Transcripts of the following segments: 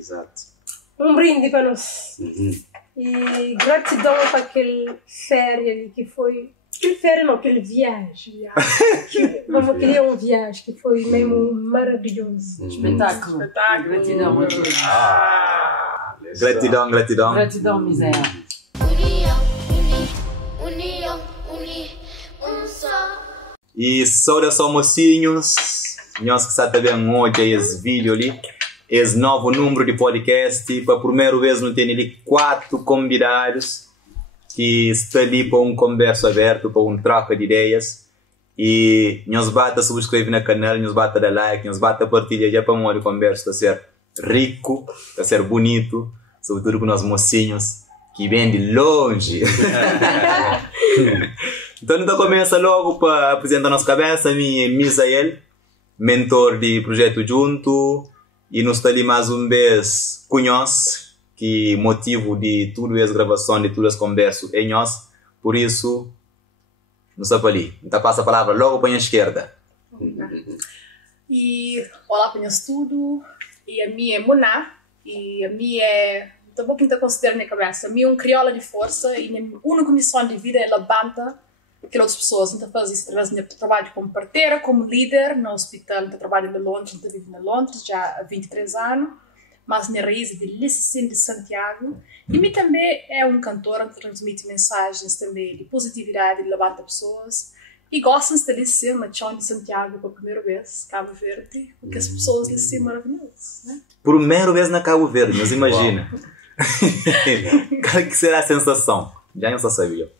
Exato. Um brinde para nós. E gratidão para aquele férias ali que foi... Aquele férias não, aquele viagem. Vamos querer um viagem que foi mesmo maravilhoso. Espetáculo. Gratidão. Gratidão. Gratidão, miséria. E saudação, mocinhos. Nós que sabem bem hoje esse vídeo ali. Esse novo número de podcast. Para a primeira vez não tem ali 4 convidados que estão ali para um conversa aberto, para um troca de ideias. E nós bata subscrever no canal, nós bata dar like, nós bata partilha já para uma conversa a ser rico, a ser bonito, sobretudo com nós mocinhos que vêm de longe. Então começa logo para apresentar a nossa cabeça, minha Misael, mentor de projeto junto, e nós estamos ali mais um vez com nós, que motivo de todas as gravações, de todas as conversas é nós, por isso, não sabe ali. Então passa a palavra logo para a esquerda. E olá para nós tudo, e a minha é Muná, e a minha é, também que eu considero na minha cabeça, a minha é um crioula de força, e a minha única missão de vida é levantar que outras pessoas. Então faz isso através do meu trabalho como parteira, como líder no hospital. Eu trabalho em Londres, eu vivo em Londres já há 23 anos, mas minha raiz é de Licínio de Santiago. E mim também é um cantor que transmite mensagens também de positividade, de levantar pessoas. E gostam de ser uma chão de Santiago pela primeira vez, Cabo Verde, porque as pessoas lhe são maravilhosas, né? Primeira vez na Cabo Verde, mas imagina. Qual que será a sensação? Já não sabia.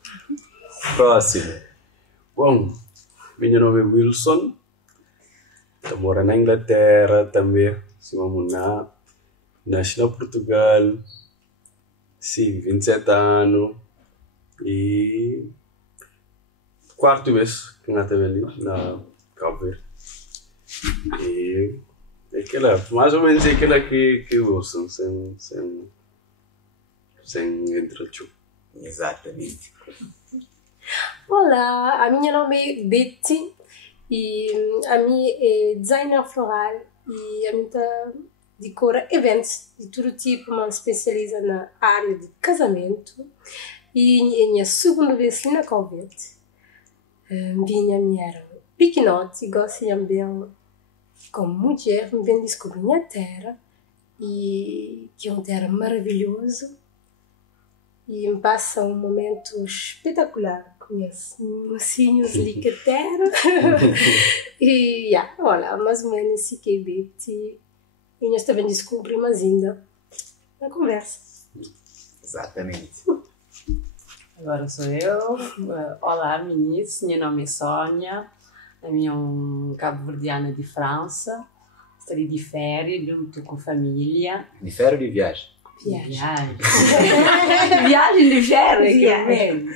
Próximo. Bom, meu nome é Wilson. Eu moro na Inglaterra também. Nasci em Portugal. Sim, 27 anos. E quarta vez que eu estou ali na Cabo Verde. E aquela, mais ou menos aquela que gostam, sem introdução. Exatamente. Olá, a minha nome é Betty e a minha é designer floral e a minha decora eventos de todo tipo, mas especializa na área de casamento. E a minha segunda vez na Cabo Verde. Minha era pequenote e gosto também como mulher, me descobrir minha terra e que é uma terra maravilhosa. E me passa um momento espetacular com esses mocinhos ali que terra. E, olha, mais ou menos assim que é Betty. E nós também descobrimos ainda na conversa. Exatamente. Agora sou eu. Olá, meninas. Meu nome é Sônia. A minha é um cabo-verdiana de França. Estou ali de férias, junto com a família. De férias ou de viagem? Viagem. Viagem de férias, que eu venho.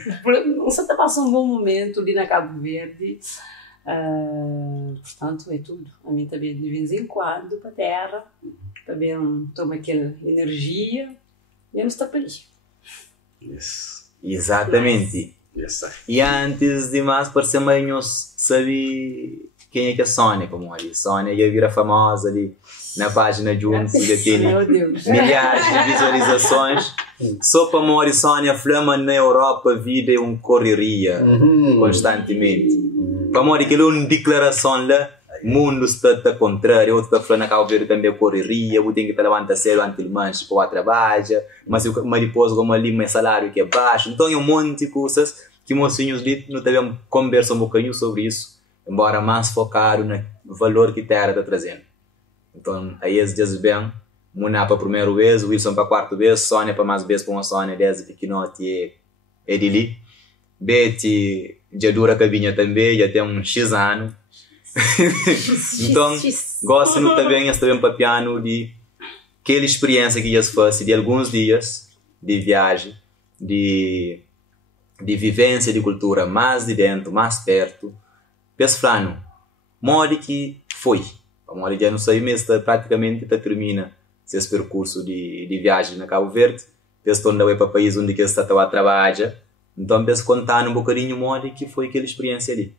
Você está passando um bom momento ali na Cabo Verde. Portanto, é tudo. A mim também de vez em quando para a terra. Também toma aquela energia. E eu não estou para ali. Yes. Exatamente. Yes. E antes de mais, para ser manhos, sabe quem é que é a Sônia? Como ali? Sônia ia virar famosa ali na página juntos, já tem milhares de visualizações. Só para amor e Sônia, flama na Europa, a vida é uma correria constantemente. Para amor, aquilo é uma declaração lá, o mundo está ao contrário, outro está falando na Cabo Verde também é correria, eu tenho que levantar cedo antes de manche para o trabalho, mas depois como ali meu salário que é baixo. Então é um monte de coisas que mocinhos ali não tivemos conversa um bocadinho sobre isso, embora mais focado no valor que a terra está trazendo. Então, aí eles dizem bem, Muná para a primeira vez, Wilson para a quarta vez, Sônia para mais vez, para uma Sônia desde pequenote é de ali. Betty já dura cabinha também, já tem uns X anos. Então, gosto também para piano de aquela experiência que eles fazem, de alguns dias de viagem, de vivência de cultura mais de dentro, mais perto. Penso falando, modo que foi. Vamos já não sei mesmo, praticamente termina esse percurso de viagem na Cabo Verde. Penso que para o país onde ele está a trabalhar. Então penso contar um bocadinho o modo que foi aquela experiência ali.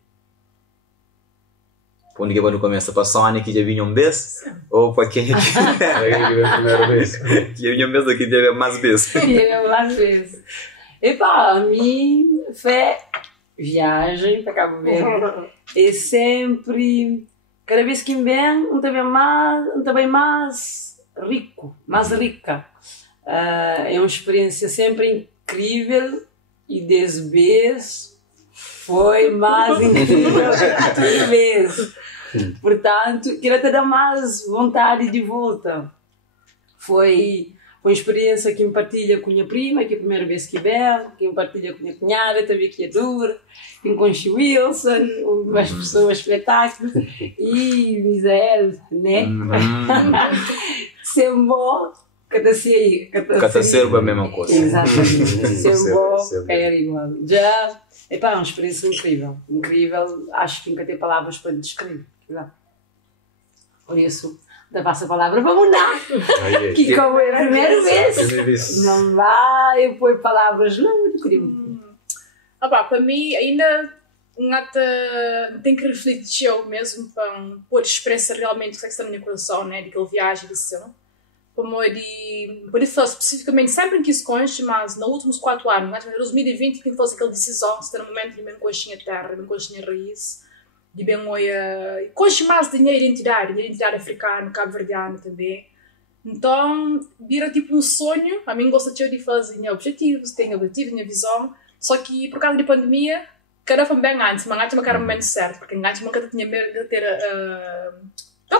quando começa para Sônia que já vinha um vez, ou para quem é que primeira vez. já vinha um vez aqui teve mais vezes. Mais vezes. Epá, a mim foi viagem para Cabo Verde. É sempre, cada vez que vem, também mais rico, mais rica. É uma experiência sempre incrível e dessa vez foi mais incrível que vez. Portanto, queria te dar mais vontade de volta. Foi uma experiência que me partilha com a minha prima, que é a primeira vez que vem, que me partilha com a minha cunhada, também que é dura, que com o Wilson, umas pessoas espetáculos, e Misael, né? Sempre bom, Catacerba é a mesma coisa. Exatamente, sempre bom, era igual. Já, epá, é uma experiência incrível, incrível, acho que nunca tem palavras para descrever. Por isso, dá-se a palavra para mudar. Que como é a primeira vez, não vai pôr palavras, não queria. Para mim, ainda tem que refletir eu mesmo para pôr expressa realmente o que está no meu coração, né? Daquela viagem de céu. Como de falar especificamente, sempre em que isso conste, mas nos últimos 4 anos, em 2020, que fosse aquela decisão, se ter um momento de bem coxinha terra, bem coxinha raiz, de bem conste mais de minha identidade africana, cabo-verdiana também. Então, vira tipo um sonho, a mim gosta de fazer minha objetivos, tenho objetivo, minha visão, só que por causa da pandemia, cada foi bem antes, mas antes não era o momento certo, porque antes nunca tinha medo de ter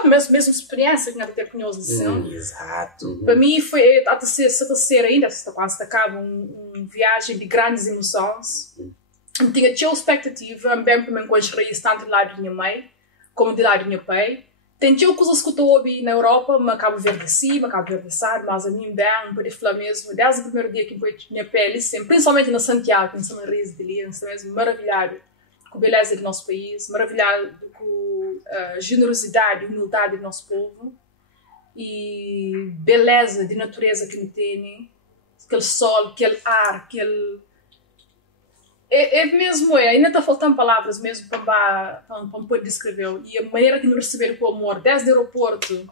mesmo experiência que não ter com eles assim. Exato. Para mim foi a terceira ainda, quase acaba uma viagem de grandes emoções. Tinha a expectativa, bem para mim com as raízes tanto do lado da minha mãe como do lado do meu pai. Tentei coisas que eu estou na Europa, mas acabo ver de cima, acabo ver de assado, mas a mim bem, para falar mesmo, desde o primeiro dia que foi minha pele, sempre, principalmente na Santiago, que é raízes de ali, estou mesmo maravilhado com a beleza do nosso país, maravilhado com a generosidade e humildade do nosso povo e beleza de natureza que me tem, aquele sol, aquele ar, aquele... mesmo, ainda está faltando palavras mesmo para poder descrever. E a maneira que me receberam com amor, desde o aeroporto,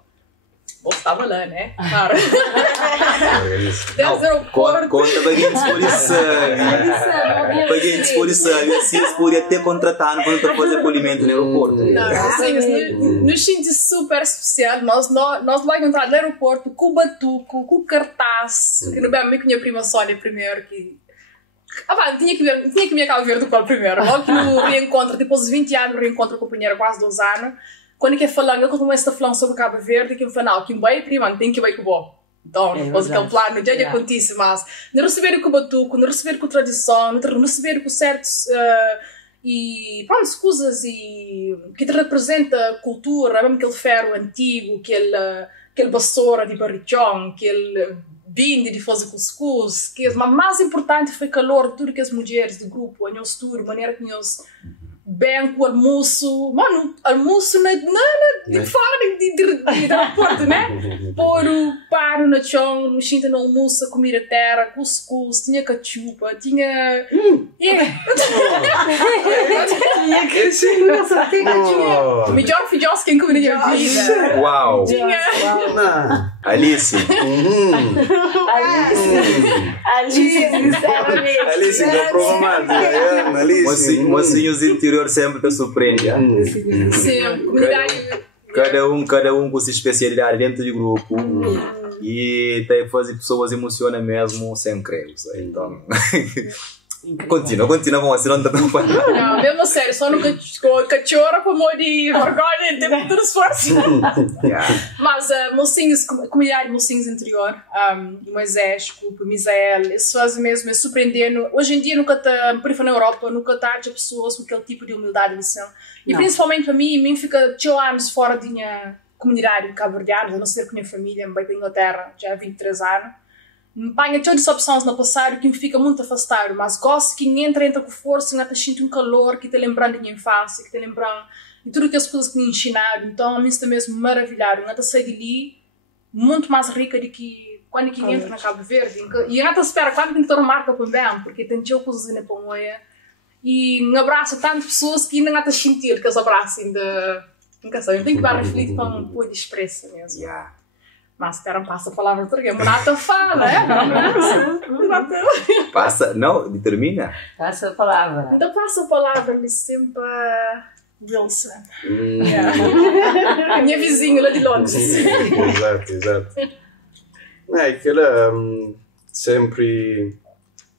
estava lá, né? Claro. Desde o aeroporto. Conta baguetes por isso. Baguetes por isso. Assim, eles podiam até contratar quando está a fazer acolhimento no aeroporto. Nos sentimos super especial. Nós vamos entrar no aeroporto com o batuco, com o cartaz. Que não bem, a minha prima Sônia primeiro, que tinha que vir Cabo Verde do qual primeiro. Logo que o reencontro, depois de 20 anos, reencontro com a companheira, quase 2 anos. Quando eu falar, eu começo a falar sobre Cabo Verde, que eu falo, não, que vai prima, tem que ir com o bom. Então, depois aquele plano, já acontece, mas não receber com o batuco, não receber com a tradição, não receber com certos e pronto, coisas e que te representa a cultura, mesmo aquele ferro antigo, aquele vassoura de barrichão, aquele vinho de fazer cuscuz, que mas mais importante foi o calor de tudo que as mulheres do grupo, a nossa tour, a maneira que nós bem com o almoço, mano, almoço de fora de aeroporto, né? Pôr o paro no chão, no chinta no almoço, comida terra, cuscuz, tinha cachupa, tinha... Melhor filhos que em comida de vida. Uau! Tinha... Alice, comprova mais. Alice. Mocinhos do interior sempre te surpreende. Sim, comunidade... Cada um com sua especialidade dentro do grupo. E tem que fazer pessoas emocionam mesmo sem crer. Então... Continua, vamos assim, não dá para falar. Não, mesmo sério, só no cachorro para morrer, vergonha, tem todo esforço. Mas mocinhos, comunidade mocinhos interior, Moisés, Cupo, Misael, eles fazem mesmo, é surpreendendo. Hoje em dia, nunca está, por exemplo, na Europa, nunca está de pessoas com aquele tipo de humildade e lição. E principalmente para mim fica 8 anos fora da minha comunidade cabo-verdiana, a não ser com a minha família, bem para a Inglaterra, já há 23 anos. Me apanha todas as opções no passado que me fica muito afastado, mas gosto que entra com força, que sinto um calor que te lembrando da minha infância, que te lembrando de tudo que as coisas que me ensinaram. Então, a mim está mesmo maravilhado. Eu saí de ali muito mais rica do que quando eu entro na Cabo Verde. E eu espero quando eu estou marca para bem, porque tem coisas na Pomoia. E um abraço a tantas pessoas que ainda não sentir que eles abracem de Nunca sei, eu tenho que dar refletir para um pouco de expressa mesmo. Yeah. Mas espera, passa a palavra porque a Monata fala, né? Passa, não, determina. Passa a palavra. Então passa a palavra, me sempre Wilson. Minha vizinha lá de Londres. Exato. É aquela sempre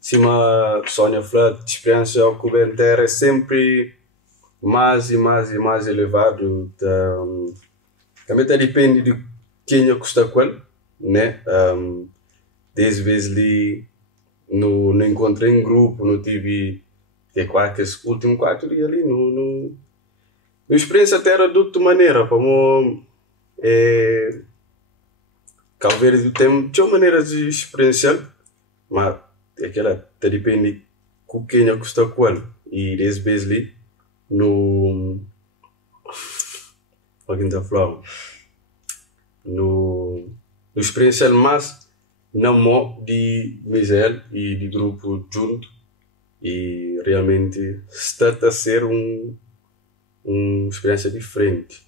cima Sônia Flat, a experiência ao Cubenterra é sempre mais e mais elevado. Também depende de quem eu custa qual, né? Desde vezes ali no encontrei em grupo, no tive que esse último 4 dias ali no experiência até era de outra maneira, como Cabo Verde tem de maneiras de experienciar, mas aquela depende com quem eu custa qual e desde vezes ali no alguém está falando no experiencial mais não mó de Michel e de grupo junto e realmente está a ser uma experiência diferente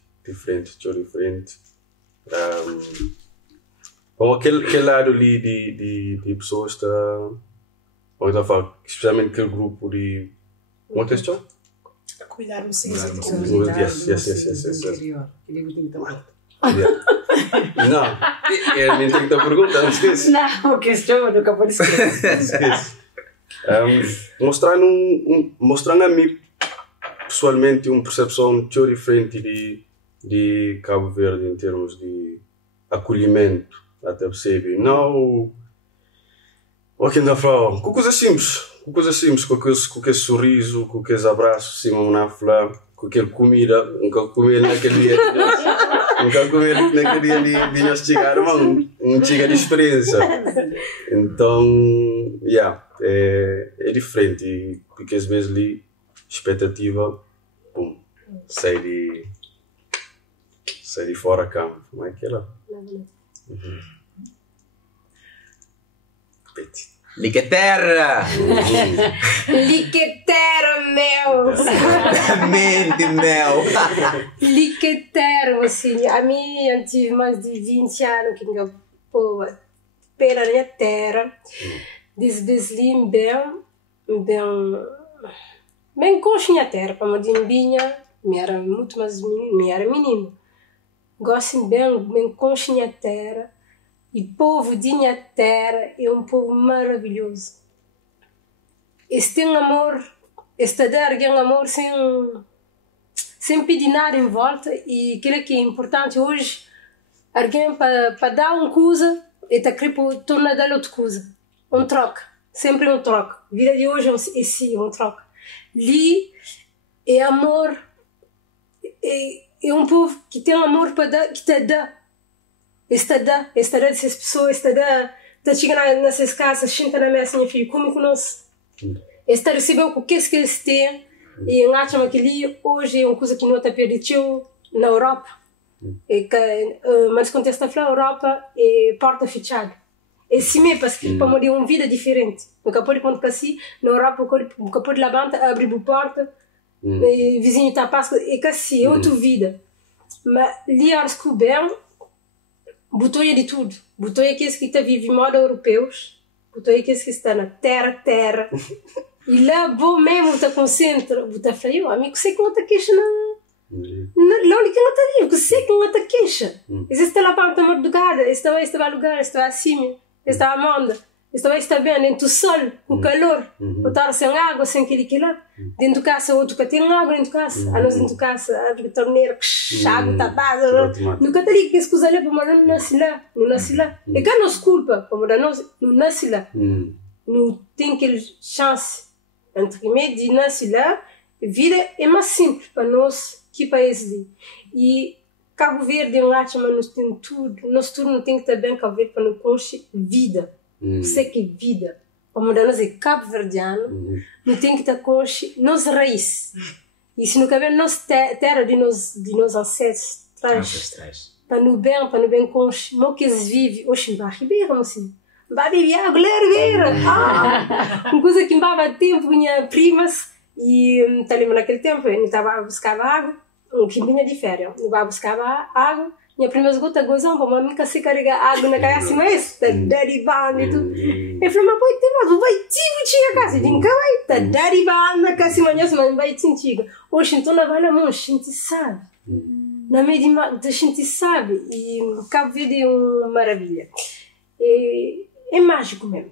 como aquele lado ali de pessoas está a falar, especialmente aquele grupo de uma questão Cuidar no sim. Yes. Ele é muito importante. Não, eu nem tenho que te perguntar, não esquece. Não, questão nunca pode esquecer. Mostrando a mim pessoalmente uma percepção muito diferente de Cabo Verde em termos de acolhimento, até perceber. Não, o que ainda falo, com coisas simples, com aquele sorriso, com aqueles abraços, cima na falar, com aquele comida, nunca comi naquele dia. Nunca comi naquele dia de nós chegar, não chega de experiência. Então, é diferente. Porque às vezes ali, expectativa, pum, sai de fora a campo. Não é aquela? Repete. Liqueterra! Liqueterra, meu! Exatamente, meu! Liqueterra, assim, a mim, eu tive mais de 20 anos que eu pela minha terra, desde bem com minha terra, para de minha, me era muito mais menino, gosto bem com minha terra. E o povo de minha terra é um povo maravilhoso. Eles têm amor, eles dão amor sem pedir nada em volta. E aquilo que é importante hoje, alguém para dar uma coisa, ele está querendo tornar dar outra coisa. Troca, sempre troca. A vida de hoje é sim, troca. Ali é amor, é um povo que tem amor para dar, que te dá. Está dessas pessoas, está chegando nessas casas, senta na mesa, minha filha, come conosco. Está recebendo o que eles têm e acham que ali hoje é uma coisa que não está perdida na Europa. Mas quando está na Europa, é porta fechada. É assim mesmo, para morrer uma vida diferente. Nunca pode contar assim, na Europa, nunca pode levantar, abrir a porta, vizinho está passando, é assim, é outra vida. Mas ali, aos que bem, botou de tudo. Botou aqueles que estão vivendo em modo europeus, botou aqueles que estão na terra. E lá, vou mesmo, está concentra. Botou falei, amigo, sei que não está queixa lá onde que não está vivo, sei que não está queixa. Existe lá para a madrugada, estava lugar, estava acima, estava amanda, estava bem dentro do sol, com o calor, botaram sem água, sem aquele lá. Dentro de casa, outro que tem água dentro de casa, a nós dentro de casa, abre a torneira, água está base, nunca está ali que as coisas ali para morar, não nasce lá. É que a nossa culpa, para morar, não nasce lá. Não tem aquele chance, entre meio de nascer lá, a vida é mais simples para nós que país ali. E Cabo Verde é um arte, mas nós temos tudo, nós tudo não tem que estar bem Cabo Verde para nos conhecer vida. Você que vida. Como nós é Cabo Verdeano, não tem que estar com nossa raiz. E se não cabe nossa terra de nos ancestrais. Para no bem com os que eles vivem, hoje em Ribeira, assim. Vai viver a Ribeira. Uma coisa que me tempo, minha primas, e estava naquele tempo, eu estava a buscar água, que vinha de férias. Eu vai buscar água, minha prima escuta gozão, para mim se carrega água na casa assim, mas tá derivando e tudo. Eu falei, mas pode ter mais, vai te a casa. Eu digo, vai, tá derivando na casa, mas vai te hoje então não vai na mão, a gente sabe. Na medida a gente sabe, e Cabo Verde é uma maravilha. É mágico mesmo.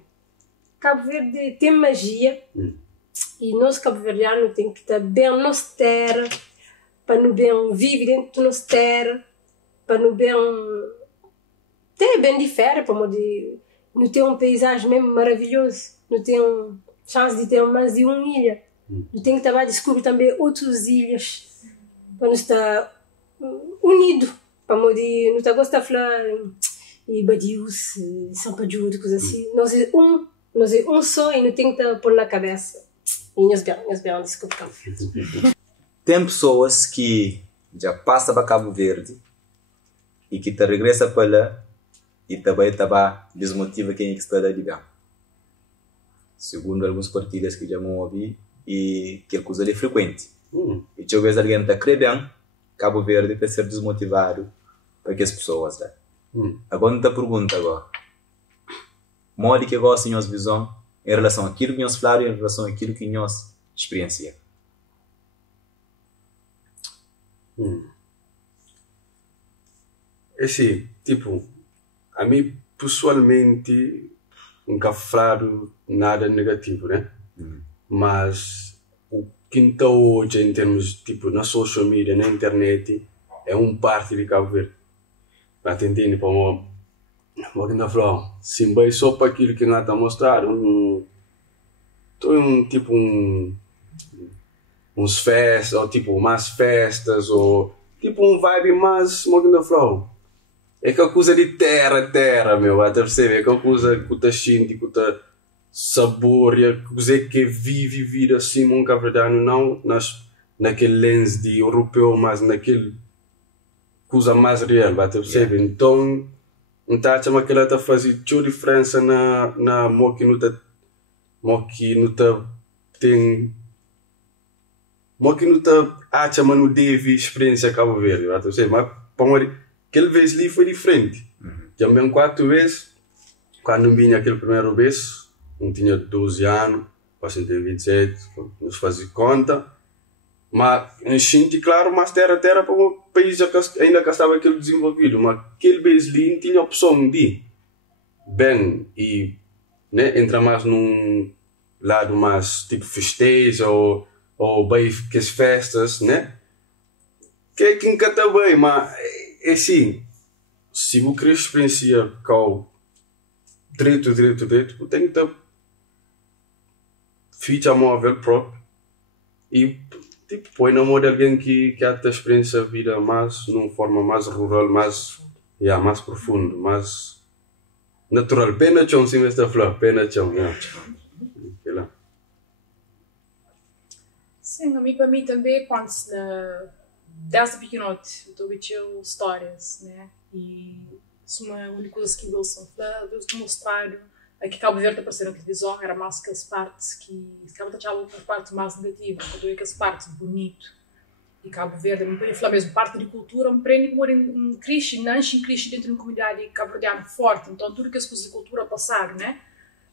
Cabo Verde tem magia, e nós cabo-verdianos temos que estar bem na nossa terra, para não bem viver dentro da nossa terra, para não bem ter bem de férias, para não ter um paisagem mesmo maravilhoso, não ter chance de ter mais de uma ilha, não tem que estar descobrir também outras ilhas, para não estar unido, para não estar gostar de falar e badios, São Pedro, coisas assim. Nós é um só e não tem que estar pôr na cabeça. E nós bem, desculpa. Tem pessoas que já passam para Cabo Verde e que te regressa para lá e também desmotiva quem é que está lá de cá. Segundo alguns partilhas que já vão ouvir e que é coisa ali frequente. E se alguém está crê bem, Cabo Verde vai ser desmotivado para que as pessoas lá. Agora não te pergunta agora. Modo que gostam de nossa visão em relação àquilo que nós falamos e em relação àquilo que nós experienciamos. Assim, tipo, a mim pessoalmente nunca falo nada negativo, né? Mas o que está hoje em termos, tipo, na social media, na internet, é parte de Cabo Verde. Para entender, para uma falar, se vai só para aquilo que nós está a mostrar, tipo uns festas, ou tipo mais festas, ou tipo vibe mais, uma falar, é aquela coisa de terra, meu, vai perceber, é aquela coisa que tu sente, que tu saboreia, coisa que vive vida assim, um cabo-verdiano, não naquele lens de europeu, mas naquele coisa mais real, vai perceber. Então, acho que ela está fazendo toda a diferença na mo que não tem, mo que não acha, mas não deve experiência Cabo Verde, vai perceber. Mas aquela vez ali foi diferente. Já mesmo 4 vezes, quando vinha aquele primeiro vez, eu tinha 12 anos, passei ter 27, nos fazia conta. Mas a gente, claro, mas terra para o país ainda que estava aquele desenvolvido, mas aquele vez ali não tinha opção de bem e, né, entrar mais num lado mais tipo festejo ou bem que as festas, né? Que é que nunca está bem, mas é assim, se você querer experienciar com direito, você tem que ter ficha móvel próprio e tipo, põe na mão de alguém que há a experiência da vida mais, numa forma mais rural, mais profundo, mais natural. Pena chão, sim, esta flor, pena chão. Sim, para mim também, quando desde pequenote, eu estou a ver histórias, né? E isso é uma única coisa que eles são mostraram. Aqui Cabo Verde apareceram na televisão, era mais aquelas partes que Cabo Verde achava a parte mais negativa, quando eu aquelas partes bonito. E Cabo Verde, eu falo mesmo, parte de cultura, me prende por um cresce, nasce em cresce dentro de uma comunidade cabo-verdiana forte, então tudo que as coisas de cultura passaram, né?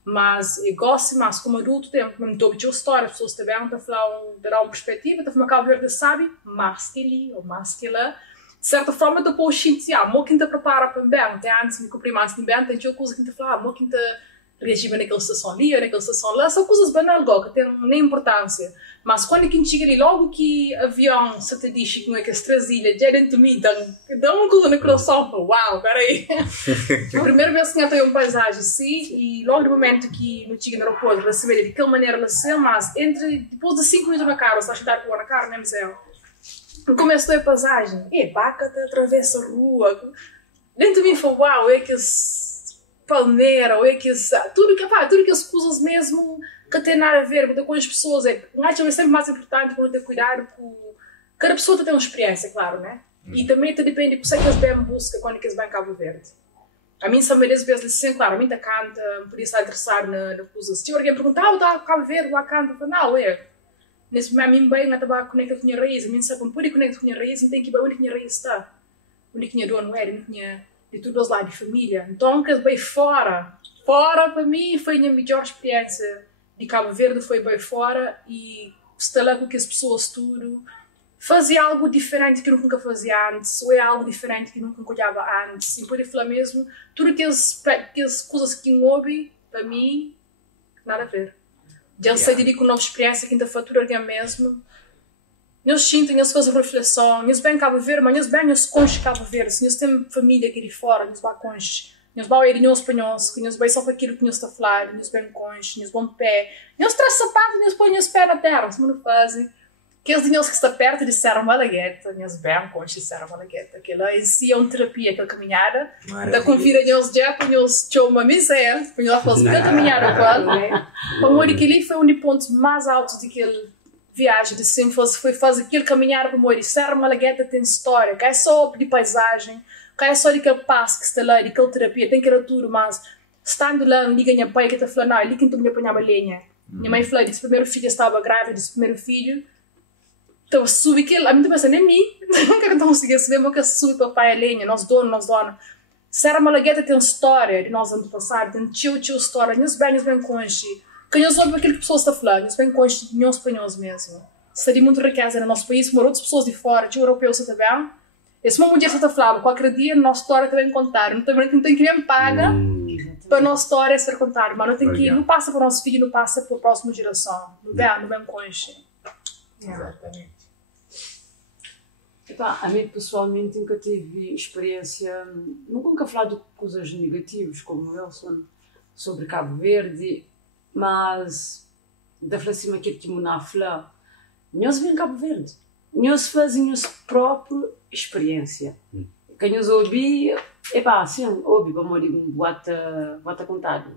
Mas eu gosto mais como adulto, me estou a história, as pessoas também estão a falar, dar uma perspectiva, estão a falar Cabo Verde sabe, mais que ali, ou mais que lá. De certa forma, depois sentir, mo quem te prepara para bem, até antes me cumprir mais de bem, tem uma coisa que te fala, mo quem te reagir naquela estação ali ou naquela estação lá, são coisas banais, que têm nem importância. Mas quando a gente chega ali, logo que o avião se te diz que não é que as 3 ilhas, já dentro de mim, dá uma coisa no coração, uau, peraí. A primeira vez que eu tenho uma paisagem assim, e logo no momento que não chega no aeroporto, receber de aquela maneira, mas depois de 5 minutos na cara, você está a dar com na cara, né, Michel? No começo da paisagem, vaca atravessa a rua, dentro de mim foi, uau, é que palmeira, ou é que tudo que as coisas mesmo que tem nada a ver com as pessoas, acho que é sempre mais importante quando ter cuidado com cada pessoa tem uma experiência, claro, né? E também depende de que eles bem buscam quando eles vêm em Cabo Verde. A mim são várias vezes assim, claro, a mim canta, podia estar interessado na coisa. Se alguém perguntar, tá Cabo Verde, lá canta, não, nesse momento, a mim bem, eu estava conectado com a minha raiz, a mim sabe, não pode conectar com a minha raiz, não tem que ir onde a minha raiz está. Onde a minha dono era, onde tinha de tudo os lados de família. Então, que bem fora para mim, foi a minha melhor experiência de Cabo Verde, foi bem fora, e estar lá com as pessoas tudo, fazer algo diferente que eu nunca fazia antes, ou é algo diferente que eu nunca olhava antes, e poder falar mesmo, tudo aquelas coisas que eu ouvi, para mim, nada a ver. Já sei de com nova experiência, que ainda fatura alguém mesmo, nós sentem as coisas de reflexão, nós bem Cabo Verde, mas nós bem nós conches Cabo Verde, nós temos família aqui de fora, nós vai conches, nós vai ir em espanhóis, nós vai só para aquilo que nós está a falar, nós bem conches, nós vamos pé, nós traz sapatos, nós põe os pés na terra, se não fazem. Aqueles dinheiros que está perto de Serra Malagueta, nós bem conches de Serra Malagueta, aquilo em si é uma terapia, aquela caminhada, da convida nós já, para nós ter uma miséria, para nós fazer aquela caminhada quase, né? Para morrer aquele foi um dos pontos mais altos daquele viagem, de sempre foi fazer aquele caminhar para morrer. Serra Malagueta tem história, que é só de paisagem, que é só daquele passo que está lá, daquela terapia, tem aquela tudo, mas estando lá, não liga a minha pai que está falando, não, ele que não me apanhava lenha. Minha mãe falou, disse, primeiro filho estava grávida, disse, primeiro filho, então subi aquele, a mim também nem mim, nunca não conseguia subir, mas que subi para o pai a lenha, nós donos. Serra Malagueta tem história de nós antepassados, tem tio história, nós bem conche. Que nós ouvimos aquilo que pessoas estão falando, nós bem conche de nós espanhóis mesmo. Seria muito riqueza no nosso país, como outras pessoas de fora, de europeus também. E se uma mulher está falando, qualquer dia a nossa história também contar, não tem que nem paga para a nossa história ser contada, mas não tem que, não passa para o nosso filho, não passa para a próxima geração, não bem conche. Exatamente. Epá, a mim pessoalmente nunca tive experiência, nunca falar de coisas negativas como o Wilson sobre Cabo Verde, mas da falar assim aquilo que me falar, nós vêm Cabo Verde, nós fazem a própria experiência. Quem nos ouvi, epá, assim, ouvi, vamos ali, bota contado,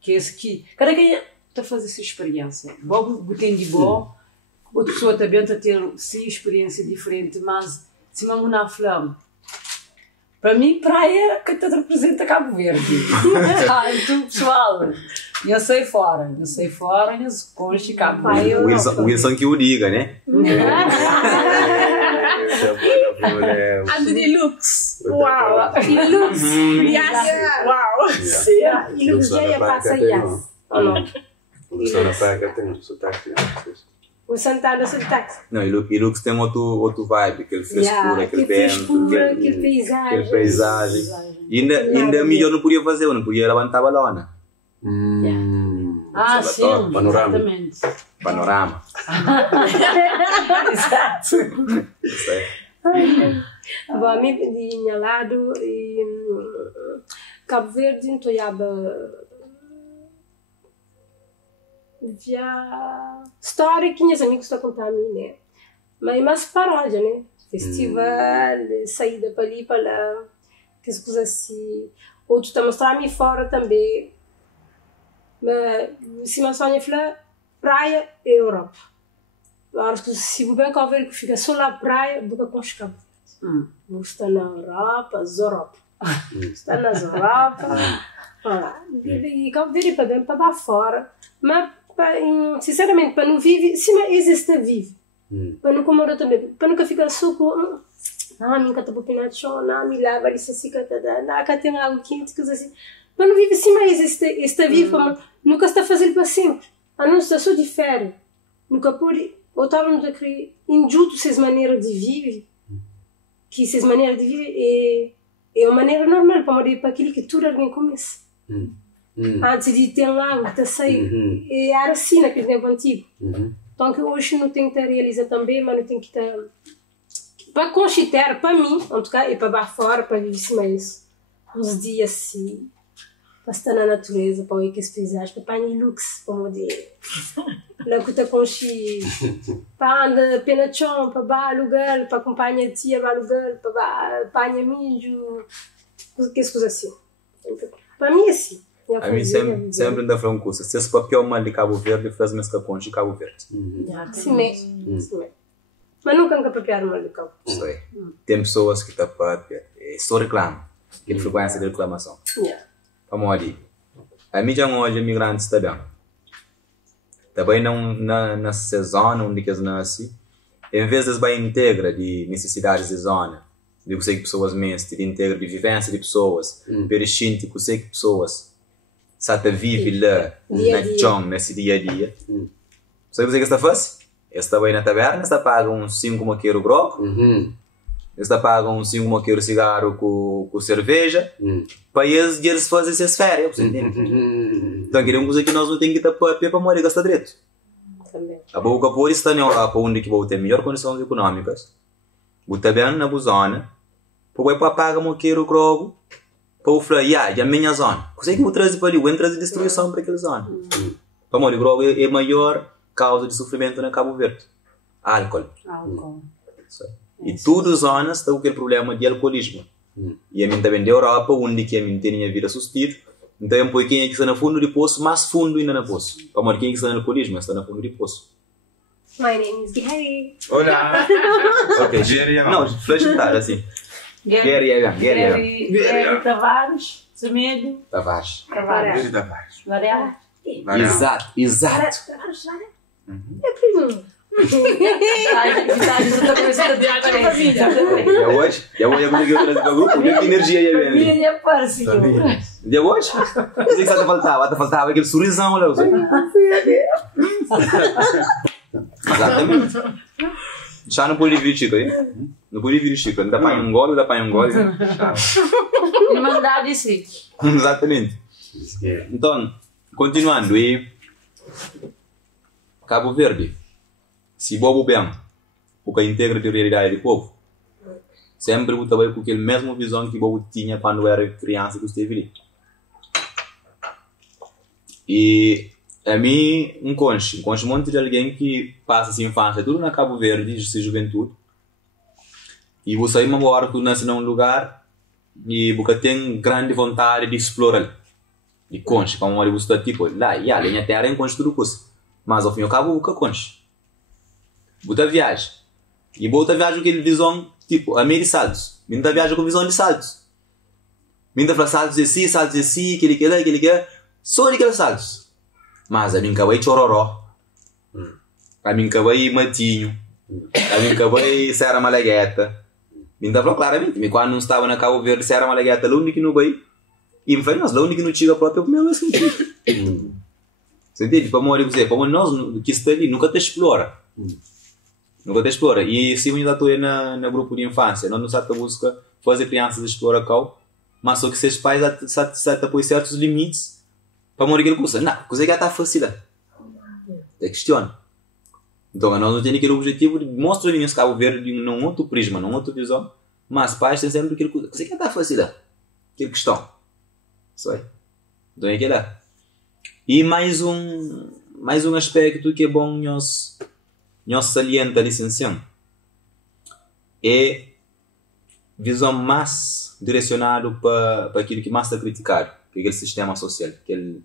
que é esse aqui, cada quem está a fazer essa experiência, bom, tem de bom. Outra pessoa também está a ter sim experiência diferente, mas se não me falar, para mim praia que te representa Cabo Verde. Então pessoal, eu sei fora, eu conche Cabo Verde. O Wilson que o liga, né? André Lux, uau, Lux, uau, E Lux já passa Yas. Só na praia tem um sotaque. O Santana sotaque. Não, e Lux tem outro vibe, aquele frescura, aquele vento, aquele paisagem. E ainda melhor não podia fazer, não podia levantar a lona. Ah, sim, panorama. Exatamente. Panorama. Exato. Bom, a mim de minha lado, Cabo Verde, Intoiaba, já história que meus amigos estão a contar a mim, né? Mas é mais paródia, né? Festival, saída para ali, para lá, que as coisas assim. Outros estão a mostrar a mim fora também. Mas se me sonha falar, praia é Europa. Agora, se o bem Cabo Verde fica só na praia, vou com os Cabo Verde. Vou estar na Europa, Europa. Está nas Europa. E Cabo Verde para bem, para lá fora. Mas sinceramente, para não viver, se não existe, vive. Para não comer também, para nunca ficar só com. Não, nunca estou para chão, não, me lava isso assim, não, cá tem algo quente, coisa assim. Para não viver, se não existe, vive, nunca está fazendo para sempre. A não está só de férias. Nunca pode, ou estávamos a criar injusto essas maneiras de viver, que essas maneiras de viver é uma maneira normal para aquilo que tudo alguém começa. Antes de ter algo que está saindo, era assim naquele tempo antigo. Então que hoje não tem que estar realizado também, mas não tem que estar para conchitar, para mim, e para lá fora, para viver mais uns dias assim, para estar na natureza, para ver que as paisagens, para apanhar lux, como dizer. Lá que está conchi, para andar pela chão, para dar lugar, para acompanhar a tia, para lugar, para apanhar mijo, que as coisas assim. Para mim é assim. A mim sempre ainda foi um curso. Se esse papel mal de Cabo Verde, faz mais capões de Cabo Verde. Sim mesmo. Mas nunca papiaram mal de Cabo. Isso aí. Tem pessoas que estão para só reclamam. Aquele frequência de reclamação. Vamos ali. A mim já hoje imigrantes também. também não na zona onde eles nascem, em vez de eles bem integra de necessidades da zona, de você que pessoas mesmo, de integra de vivência de pessoas, perecinte que você que pessoas sata vive lá na chão, nesse dia a dia. Sabe o que está fazendo? Eles estão aí na taverna, eles pagam 5 maqueiros groco, eles pagam 5 maqueiros cigarro com cerveja, para eles fazem essas férias, você entende? Então queremos dizer que nós não temos que estar para morrer gastar direito. A boca por estar na Europa, onde que vão ter melhor condições econômicas, vou estar bem na zona, para pagar maqueiro groco, para falar, e a minha zona, o que vou trazer para ali? Vou trazer destruição para aquela zona. Para morrer groco é a maior causa de sofrimento na Cabo Verde. Álcool. E todas as zonas estão com aquele problema de alcoolismo. E a mim também da Europa, onde que a mim tem a vida sustida. Então eu põe quem é que está no fundo de poço, mais fundo ainda no poço. Para morrer quem é que está no alcoolismo, está no fundo de poço. My name is Gary. Olá! Ok, não, flashar assim. Gary Tavares, Semedo. Tavares. Varela. Exato. É primo. E hoje eu consegui trazer para o grupo, que energia ia ver. Minha parceira. De hoje? O que está faltava aquele sorrisão, olha. Exatamente. Já não pode vir, Chico, aí? Não pode vir, Chico. Dá para um gole. Irmandade, sim. Exatamente. Então, continuando, e Cabo Verde, se bobo bem, porque integra a realidade do povo, sempre eu trabalho com aquela mesma visão que bobo tinha quando era criança que esteve ali. E a mim, um monte de alguém que passa sua infância tudo na Cabo Verde, sua juventude, e você aí uma hora que nasce num lugar e você tem grande vontade de explorar, de conche, como ele gosta tipo, lá, e a linha terra encontra tudo coisa, mas ao fim e ao cabo você conche. Você viaja, e você viaja com aquele visão, tipo, a meio de saltos, você viaja com visão de saltos, você fala saltos assim, aquele que, só aqueles saltos. Mas a mim acabei Chororó, a mim acabei Matinho, a mim acabei Serra Malagueta. Me falou claramente, quando não estava na Cabo Verde, Serra Malagueta, lá único que não veio. E me falou, nós, lá único que não chega próprio, o meu é sentido. Você entende? Para morrer, para nós que está ali, nunca te explora. E se eu ainda estou no grupo de infância, nós não sabemos buscar fazer crianças explorar cá, mas só que seus pais sabem pôr certos limites. Para morrer aquele curso, não, coisa que já está fácil. É questiona. Então, nós não temos aquele objetivo de mostrar os Cabo Verde num outro prisma, num outro visão, mas pais têm sempre aquele coisa que já está fácil. Aquela questão. Isso aí. Então, é aquele lá. E mais um aspecto que é bom nós salientar, licenciando, é visão mais direcionada para aquilo que mais está criticado. Aquele sistema social, aquela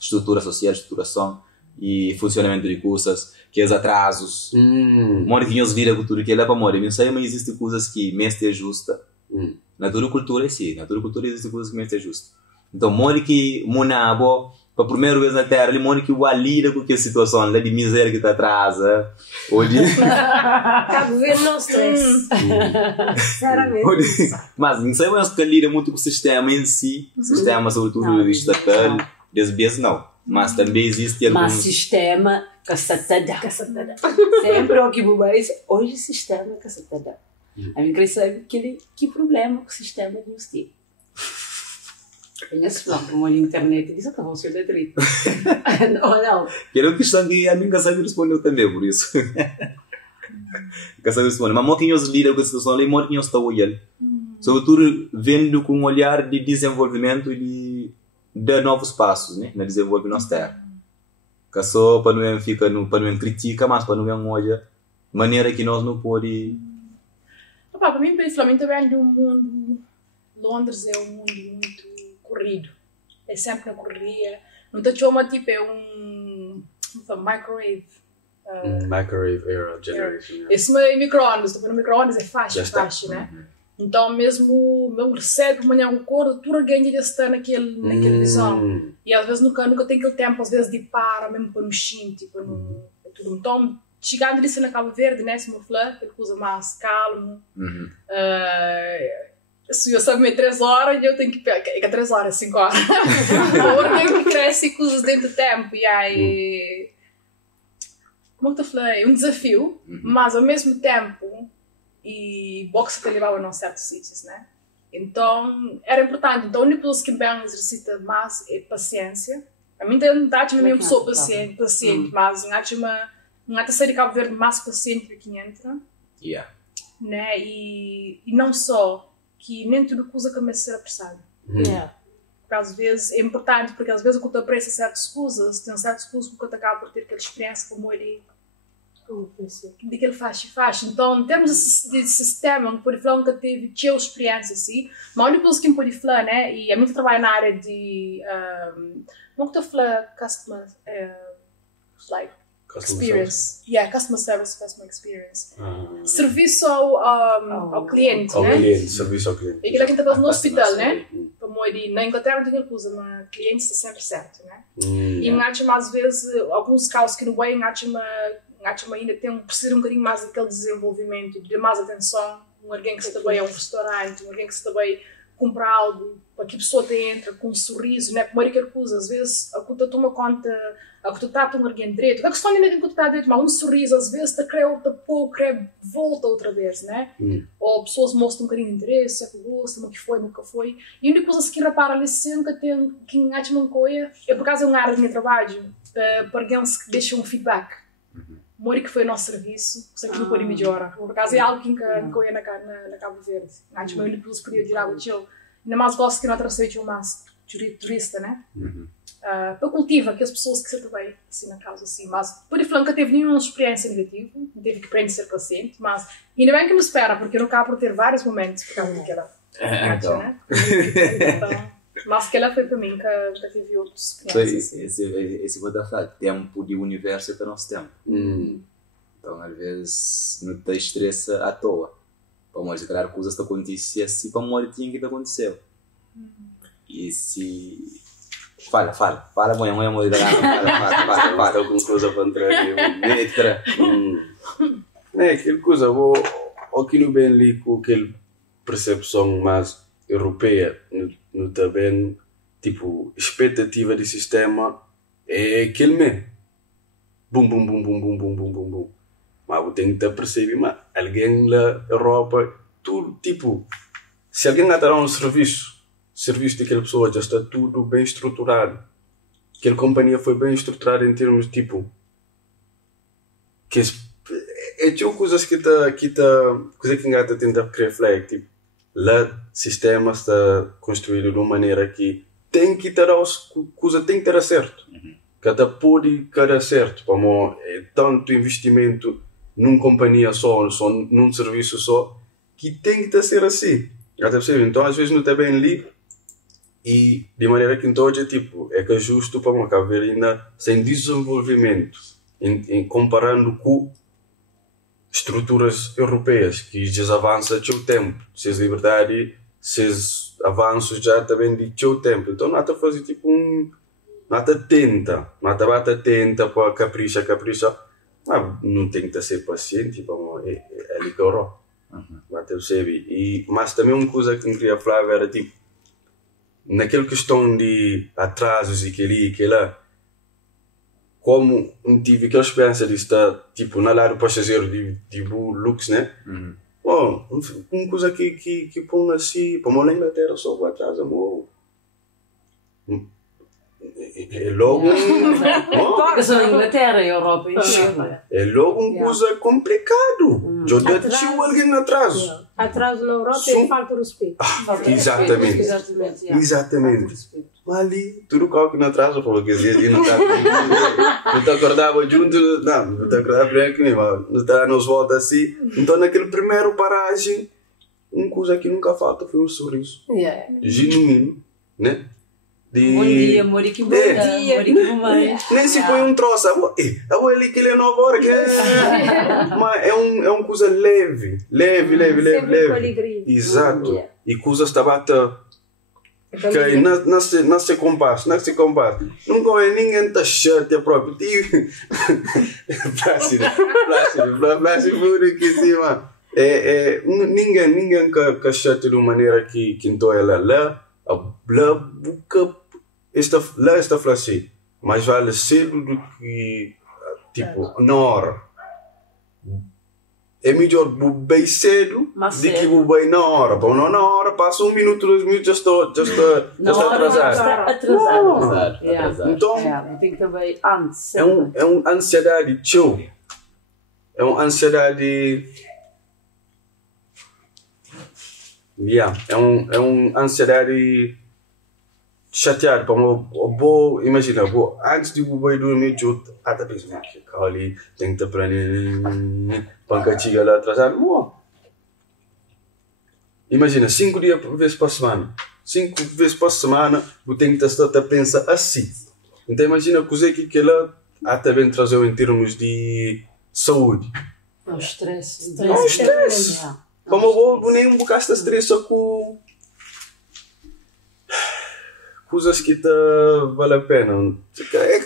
estrutura social, estruturação e funcionamento de cursos, aqueles atrasos, morrinhos lida com tudo que é lá para morrer. Não sei, mas existem coisas que mestre é justa. Na toda cultura é sim, na toda cultura existem coisas que mestre é justa. Então, morre que monabo, para a primeira vez na Terra, ele morre que o lida com aquela situação lá de miséria que está atrasa, ou de... Cabo Verde não stress. Sinceramente. Mas não sei, mas que lida muito com o sistema em si, sistema sobretudo estatal, desde não. Mas também existe algum... Mas sistema, cacetada. Sempre o que bubais, hoje sistema cacetada. A mim queria saber que problema que o sistema de nos tem. Conheço lá, como a internet diz que funciona direito. Não. Que era uma questão que a mim não sabe responder também, por isso. Não sabe responder. Mas moquinhos lidam com a situação ali, moquinhos estão olhando. Sobretudo vendo com um olhar de desenvolvimento e de novos passos, né? Na desenvolvimento nossa terra. Que só para não ficar, para não criticar, mas para não olhar maneira que nós não podemos. Para mim, principalmente, também do mundo. Londres é um mundo muito corrido. É sempre na correria. Não te chama tipo é microwave. Microwave era generation. Esse é micro-ondas. No micro-ondas é fácil, né? Então, mesmo recebe amanhã o corpo, tudo alguém ainda está naquela visão. E às vezes nunca tem aquele tempo, às vezes, de parar mesmo para no chim, tipo, tudo. Então, chegando ali na Cabo Verde, né, se me falar, aquela coisa mais calmo. Se eu sabe 3 horas, eu tenho que... É 3 horas, 5 horas. Ou eu tenho que crescer coisas dentro do tempo. E aí... Como eu falei, é um desafio, mas ao mesmo tempo... E boxe te levava a certos sítios, né? Então, era importante. Então, a única coisa que bem exercita mais é paciência. A mim, não é uma pessoa paciente, mas não é sair de Cabo Verde mais paciente do que entra. Né? E não só, que nem tudo coisa começa a ser apressada. Porque às vezes é importante, porque às vezes quando tu aprecia certas coisas, tem certas coisas que tu acaba por ter aquela experiência como ele. De que ele faz. Então, em termos de sistema, por exemplo, nunca teve experiência assim, mas a única coisa que me pode falar, né, e a mim trabalho na área de como que eu falo customer experience, customer service, customer experience, serviço ao cliente, né? Serviço ao cliente. E aquilo que a gente faz no hospital, né? Como ele na Inglaterra tem aquela coisa, mas o cliente está sempre certo, né? E acho às vezes alguns casos que no bem acho ainda precisa um bocadinho mais daquele desenvolvimento, de mais atenção, alguém que está bem a um restaurante, alguém que está bem comprar algo, para que a pessoa entra com um sorriso, né? Como é que coisa, às vezes a que toma conta, a que tu trata alguém direito, não é questão de ninguém que tu está direito, mas um sorriso às vezes te cria volta outra vez, né? Ou pessoas mostram um bocadinho de interesse, é que gosta, mas que foi, nunca foi. E a única coisa que repara ali sempre tem que acha uma coisa, é por causa de uma área do meu trabalho, para alguém que deixa um feedback. Mori que foi o nosso serviço, isso aqui não pode melhorar. Por acaso é algo que eu ia na Cabo Verde. Antes meu único que podia tirar o tio. Ainda mais gosto que não trouxe o mais turista, né? Para cultivar que as pessoas que se também assim na causa assim. Mas por isso nunca teve nenhuma experiência negativa, não teve que aprender a ser paciente. Mas ainda bem que me espera, porque eu não acabo por ter vários momentos por causa daquela. Né? Então, mas que ela foi para mim que tive outras experiências. Esse vou dar falar, tempo de universo é para o nosso tempo. Então, às vezes, não te estressa à toa. Para morrer, claro, coisas que aconteciam assim, para morrer tinha que aconteceu. E se... Fala, amanhã morrer da fala. Alguma coisa para entrar ali. É, aquela coisa, ou que não bem ali com aquela percepção mais europeia, no também, tipo, expectativa de sistema é aquele mesmo. Bum. Mas eu tenho que perceber, mas alguém na Europa, tudo, tipo, se alguém atará um serviço daquela pessoa já está tudo bem estruturado. Aquela companhia foi bem estruturada em termos de, tipo, que é tipo coisas que engata tenta criar flag, tipo, lá sistema está construído de uma maneira que tem que ter as coisas tem que ter certo. Cada pode dar certo, como é tanto investimento numa companhia só, num serviço só, que tem que ser assim. Então às vezes não está bem ali e de maneira que então é tipo, é que é justo para uma caverna sem desenvolvimento em comparando com estruturas europeias que já avançam o tempo, se as liberdade, se os avanços já também de o tempo. Então nada fazer tipo nada bata tenta para capricha, mas não tem que ser paciente, como é ali que eu percebe. Mas também uma coisa que eu queria falar era tipo naquela questão de atrasos e que lá, como não tive aquela experiência de estar tipo na lado passageiro de Lux, né? Bom, uma coisa que põe assim, para na Inglaterra só o atraso, amor. É logo porque só na Inglaterra e Europa inteira. É logo uma coisa complicado. Já tinha alguém no atraso. Atraso na Europa é falta de respeito. Exatamente. Mas ali, tudo qual que não atrasa, porque às vezes não está acordava junto, não está acordava branco, não está nos volta assim. Então naquele primeiro paragem, uma coisa que nunca falta foi um sorriso. Genuíno, né? Bom dia, Mori que bom dia. Mori que bom dia. Nem se põe troço. Agora ele que ele é 9 horas. Mas é uma coisa leve. Sempre com alegria. Exato. E coisas que que não se compara. Nunca é ninguém tá chato próprio. Plástico por aqui cima. Ninguém que chato de uma maneira que então ela lá buca esta falando assim, mas vale cedo do que tipo na hora. É melhor bem cedo do que bem na hora. Bom, não na hora, passa 1 minuto, 2 minutos, já está atrasado. Atrasado. Então, tem que também antes. É uma ansiedade chill. É uma ansiedade. É uma ansiedade chateada. Imagina, antes de eu dormir, eu até penso, ali tem que estar para pancatiga lá atrasado. Imagina, 5 vezes por semana. 5 vezes por semana, eu tenho que estar a pensar assim. Então imagina coisa que ela até bem trazer em termos de saúde. É o stress. Como eu nem bocado de estresse com coisas que vale a pena. É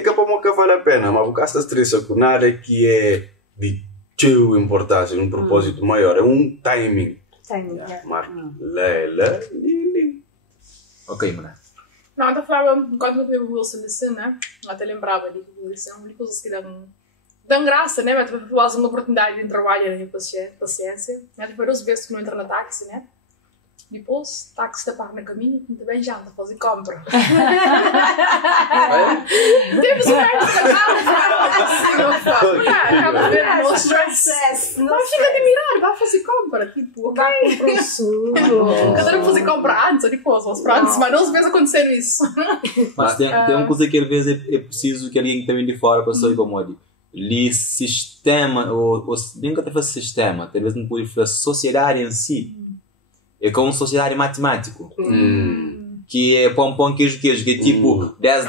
que vale a pena, mas bocado de estresse com nada que é de teu importância, um propósito maior. É um timing. Ok, mano. Não, eu falava, enquanto eu vi o Wilson disse, né? Eu até lembrava de coisas que dão graça, né? Mas tu faz uma oportunidade de trabalho e paciência. Depois vezes que não entra no táxi, né? Depois, o táxi está parado no caminho, muito bem janta, fazer compra. Temos um médico que acaba vendo o stress. Mas fica de mirar, vai fazer compra. Tipo, vai comprar um sumo. Cada um fazer compra antes ou depois, mas não vezes aconteceram isso. Mas tem uma coisa que às vezes é preciso que alguém que está vindo de fora para sair como ali sistema, ou nem que até faz sistema, talvez não pode fazer sociedade em si. É como um sociedade matemático. Que é pão, queijo, que é tipo 10.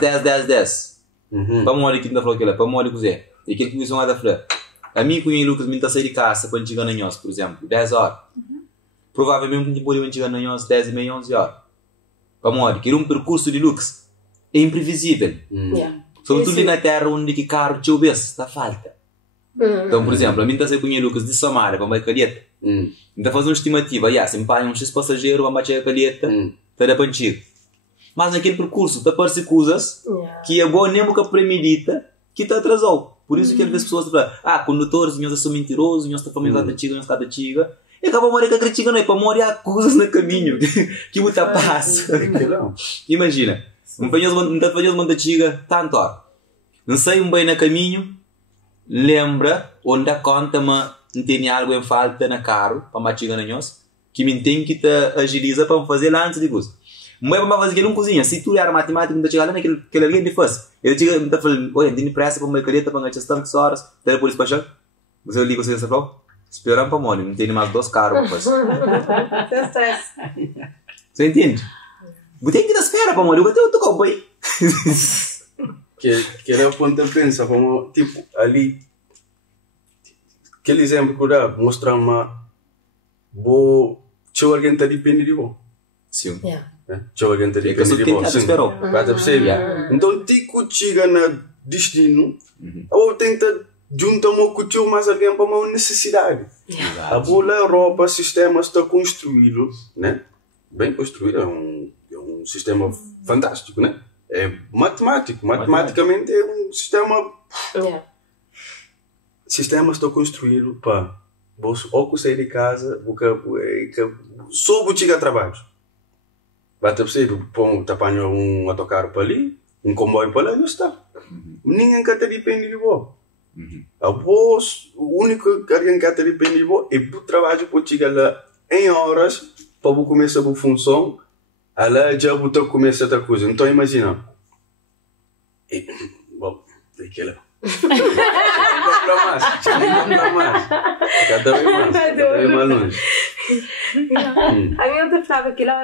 Vamos olhar aqui que falou aquilo, vamos olhar cozer. E aquilo que me são a falar. A mim e o Lucas me está sair de casa para chegar na nós, por exemplo, 10 horas. Provavelmente não pode chegar na nós 10 e meia, 11 horas. Vamos olhar, que um percurso de Lucas é imprevisível. Sobretudo na terra onde que carro te obedece, está falta. Então, por exemplo, a mim está sair com o Lucas de Samara para uma calheta. Então faz uma estimativa, se me paga um X passageiro, vamos bater a calheta, está da panchiga. Mas naquele percurso, está aparecer coisas que é bom nem que premedita, que te atrasou. Por isso que às vezes as pessoas falam, condutores, nós são mentirosos, nós estamos fazendo tiga, nós estamos tiga. E acaba a morrer com a critica, não é? Para morrer há coisas no caminho que muita passa. Imagina, um fanhoso manda tiga, tanto hora. Não sei bem no caminho, lembra onde a conta-me não tem algo em falta na carro para me chegar na nós, que me tem que te agiliza para me fazer lá antes de coisa. Não é para fazer aquilo não cozinha. Se tu era matemática, não está chegando naquele que alguém te faz. Ele chega e está falando, olha, tem pressa para uma calheta para ganhar tantas horas, até por despachar. Você liga você falou, esperando para molho, não tem mais 2 carros para fazer. Tem stress. Você entende? Você tem que dar espera para molho, eu estou com aí. Que era o ponto de pensa, como tipo ali. Aquele exemplo que eu dá, mostrar uma boa. Tinha alguém que depende de você. Sim. Tinha alguém que depende de você. Vai perceber? Então, tipo, chega no destino, ou tenta juntar uma cultura mais alguém para uma necessidade. A boa Europa, o sistema está construído, né? Bem construído, é um sistema fantástico, né? É matemático. Matematicamente é um sistema. Sistemas estão construídos para ou sair de casa, só botiga trabalho. Vai ter possível, te apanha um autocarro para ali, um comboio para lá e já está. Ninguém quer ter depende de você. O único que alguém quer ter depende de você é o trabalho para chegar lá em horas para você começar a função, aí já você começa outra coisa. Então imagina. Bom, daquela. Cada vez mais longe. A minha outra falava que lá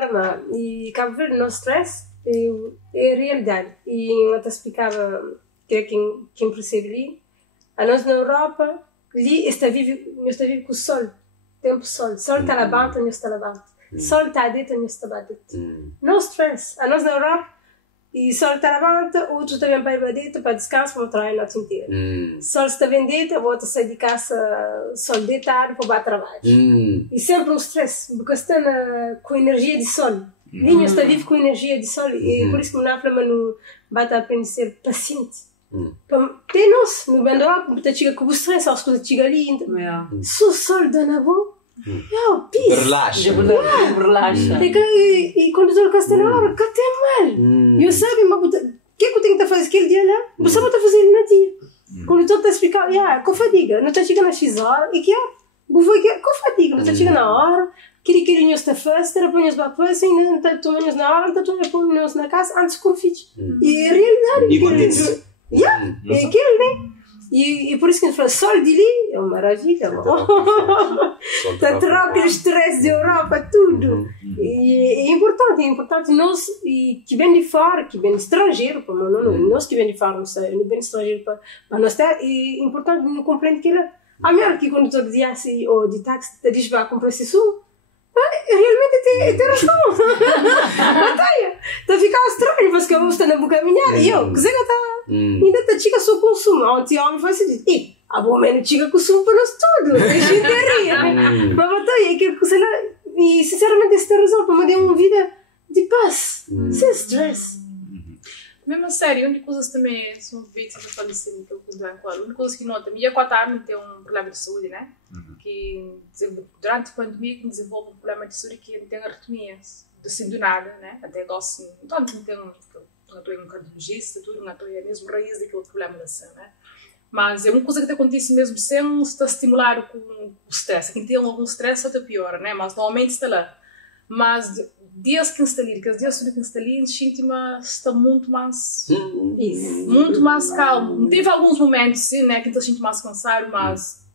e Cabo Verde não stress é a realidade. E eu te explicava, que quem percebe ali, a nós na Europa, ali está vive com o sol, tempo sol está levanta, nós está levanta, sol está dentro, nós está dentro. No stress, a nós na Europa, e sol está levanta, outros também para dentro, para descanso, para trabalhar a noite inteira. Sol está dentro, outro sai de casa, sol deitado, para trabalhar. E sempre um stress, porque está com energia de sol. Linha está vive com energia de sol, e por isso que na Flama não vai aprender a ser paciente. Tem nós, no bem da Europa, está chega com o stress, as coisas chegam ali, se o sol dá na boa, Relaxa. E quando o sol está na hora, cá tem mal. Eu sei, mas o que eu tenho que fazer aquele dia lá? Você pode fazer ele na dia. Quando o sol está a explicar, com fadiga, não está chegando às 6 horas, e que é? Com fadiga, não está chegando na hora. Queria está festa, era põe-nos para a peça, ainda não tomamos na hora, então põe-nos na casa antes com o filho. E a realidade. E acontece. É aquilo, né? E por isso que a gente fala, sol de ali é uma maravilha. Está troca o estresse da Europa, tudo. E é importante nós que vem de fora, que vem de estrangeiro, nós que vem de fora, não vem de estrangeiro para nós ter, é importante não compreender que a melhor que quando tu dizia assim, ou de táxi, te diz para comprar esse sumo, realmente tem razão. Está a ficar estranho, porque eu estou na boca caminhar e eu, que você está. Ainda está chica só consumo. Ontem homem foi assim, e a boa menos chica consumo para nós tudo. A gente rir. Mas batalha, que você não. E sinceramente, você tem razão, para me dar uma vida de paz, sem stress. Mesmo a sério, a única coisa também são vítimas de falecimento, que eu considero claro. A única coisa que nota, e a Qatar tem um problema de saúde, né? Que durante a pandemia que desenvolve um problema de saúde que tem arritmias, assim do nada, né? Até gosto, então não tem um cardiologista, tudo, não é mesmo raiz daquele problema da saúde, né? Mas é uma coisa que acontece mesmo sem estar estimulado com o stress. Quem tem algum stress até piora, né? Mas normalmente está lá. Mas dias que instalei, que os dias que instalei, sinto-me está muito mais calmo. Teve alguns momentos, sim, né, que eu sinto mais cansado, mas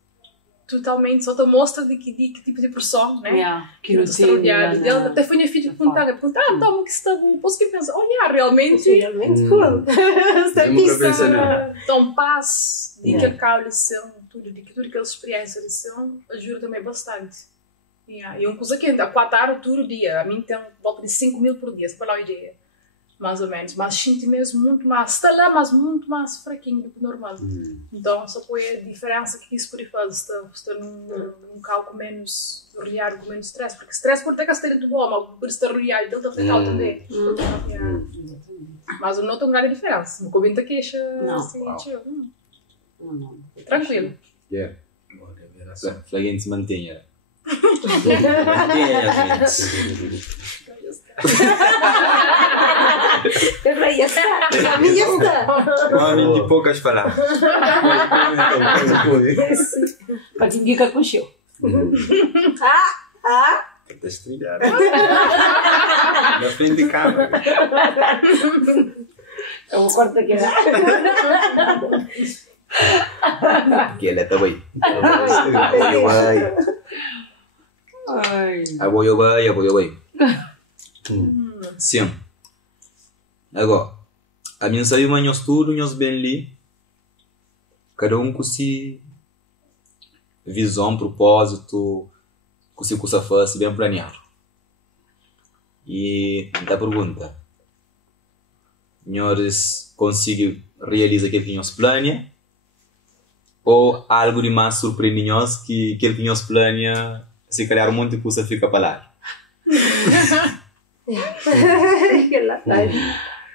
totalmente só te mostra de que tipo de pressão, né? Que não tem. Até foi minha filha perguntar, então, que está bom? Posso que pensar, realmente cool. Então, paz, de que a lição, tudo que aquela experiência lição ajuda também bastante. E uma coisa que a 4 horas todo dia, a mim tem volta de 5.000 por dia, se para a ideia, mais ou menos, mas sinto mesmo muito mais, está lá, mas muito mais fraquinho do que normal. Então, só foi a diferença que isso pode fazer, estar num cálculo menos riado, com menos stress, porque stress pode ter que estar de boa, mas por estar riado, ele está ficando também. Mas eu não tenho grande diferença, não comento a queixa, assim, tranquilo. Flaguente se mantenha. Homem de poucas palavras. Para te indicar com o show. Está estrelhado. Na frente de câmera. Eu vou cortar aqui. Que ele está bem. Aboio bem. Sim. Agora, a minha sabe manhã tudo, nós bem ali. Cada um com si visão, propósito, com si coisa faz bem planeado. E a pergunta, nós conseguimos realizar aquilo que nós planeamos? Ou algo de mais surpreendente que aquilo que nós planeamos se calhar um monte de coisa fica para lá?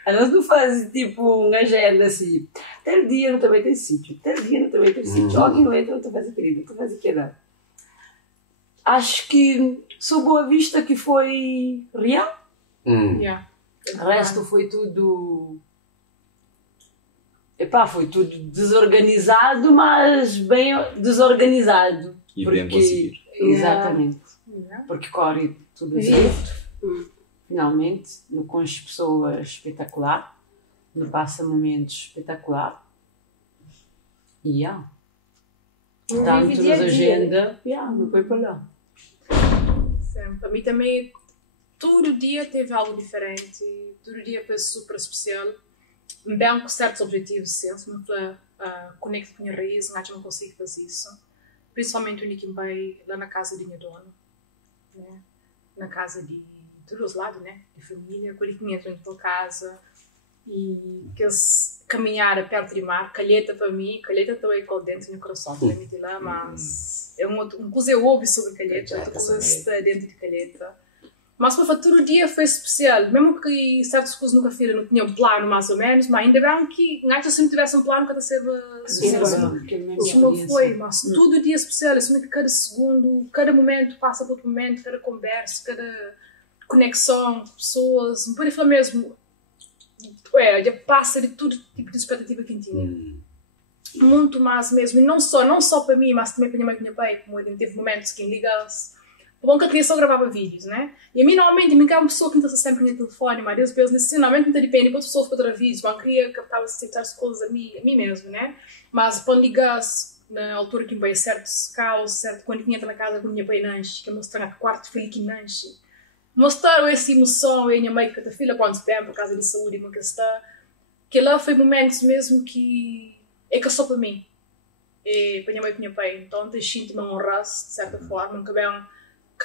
Nós não fazemos tipo uma agenda assim, tal dia não também tem sítio, tal dia não também tem sítio, alguém não entra, não estou fazendo aquilo, não estou fazendo aquilo. Acho que sou Boa Vista que foi real. O resto foi tudo... foi tudo desorganizado, mas bem desorganizado. E bem conseguido. Exatamente. Porque corre tudo certo. Finalmente, no conheço pessoas espetacular, no passa momentos espetacular. E tanto nas agenda, não foi para lá. Para mim também todo dia teve algo diferente, todo dia foi super especial. Bem com certos objetivos, sim, se me conecto com a minha raiz, não consigo fazer isso. Principalmente o Nicky Bay lá na casa de minha dona, né? Na casa de todos os lados, né? De família, quando ele entra naquela casa e que eles caminharam perto de mar, calheta para mim, calheta também com dentro no coração, também me lá, mas é um coisa eu ouvi sobre calheta, outra coisa está dentro de calheta. Mas para todo dia foi especial, mesmo que certas coisas nunca fiz, não tinha um plano mais ou menos, mas ainda bem que antes se não tivesse um plano, cada ser isso não foi, mas todo dia é especial, assim que cada segundo, cada momento passa por outro momento, cada conversa, cada conexão com pessoas, não pode falar mesmo, já passa de todo tipo de expectativa que eu tinha. Muito mais mesmo, e não só para mim, mas também para minha mãe e meu pai, como ele teve momentos que ligasse. Bom que a criança gravava vídeos, né? E a mim, normalmente, é uma pessoa que não está sempre no telefone, mas Deus pensa nisso, normalmente não depende de outras pessoas para gravar vídeos, mas eu queria captar as coisas a mim mesmo, né? Mas quando ligasse, na altura que me veio certos caos, certo? Quando eu tinha na casa com a minha pai Nanche, que eu mostrava no quarto filho que Nanche, mostraram essa emoção, e a minha mãe que a filha, quando se bem, por causa de saúde, uma questão, que lá foi momentos mesmo que é que só para mim, e para a minha mãe e para o meu pai, então eu sinto-me honrasse, de certa forma, nunca bem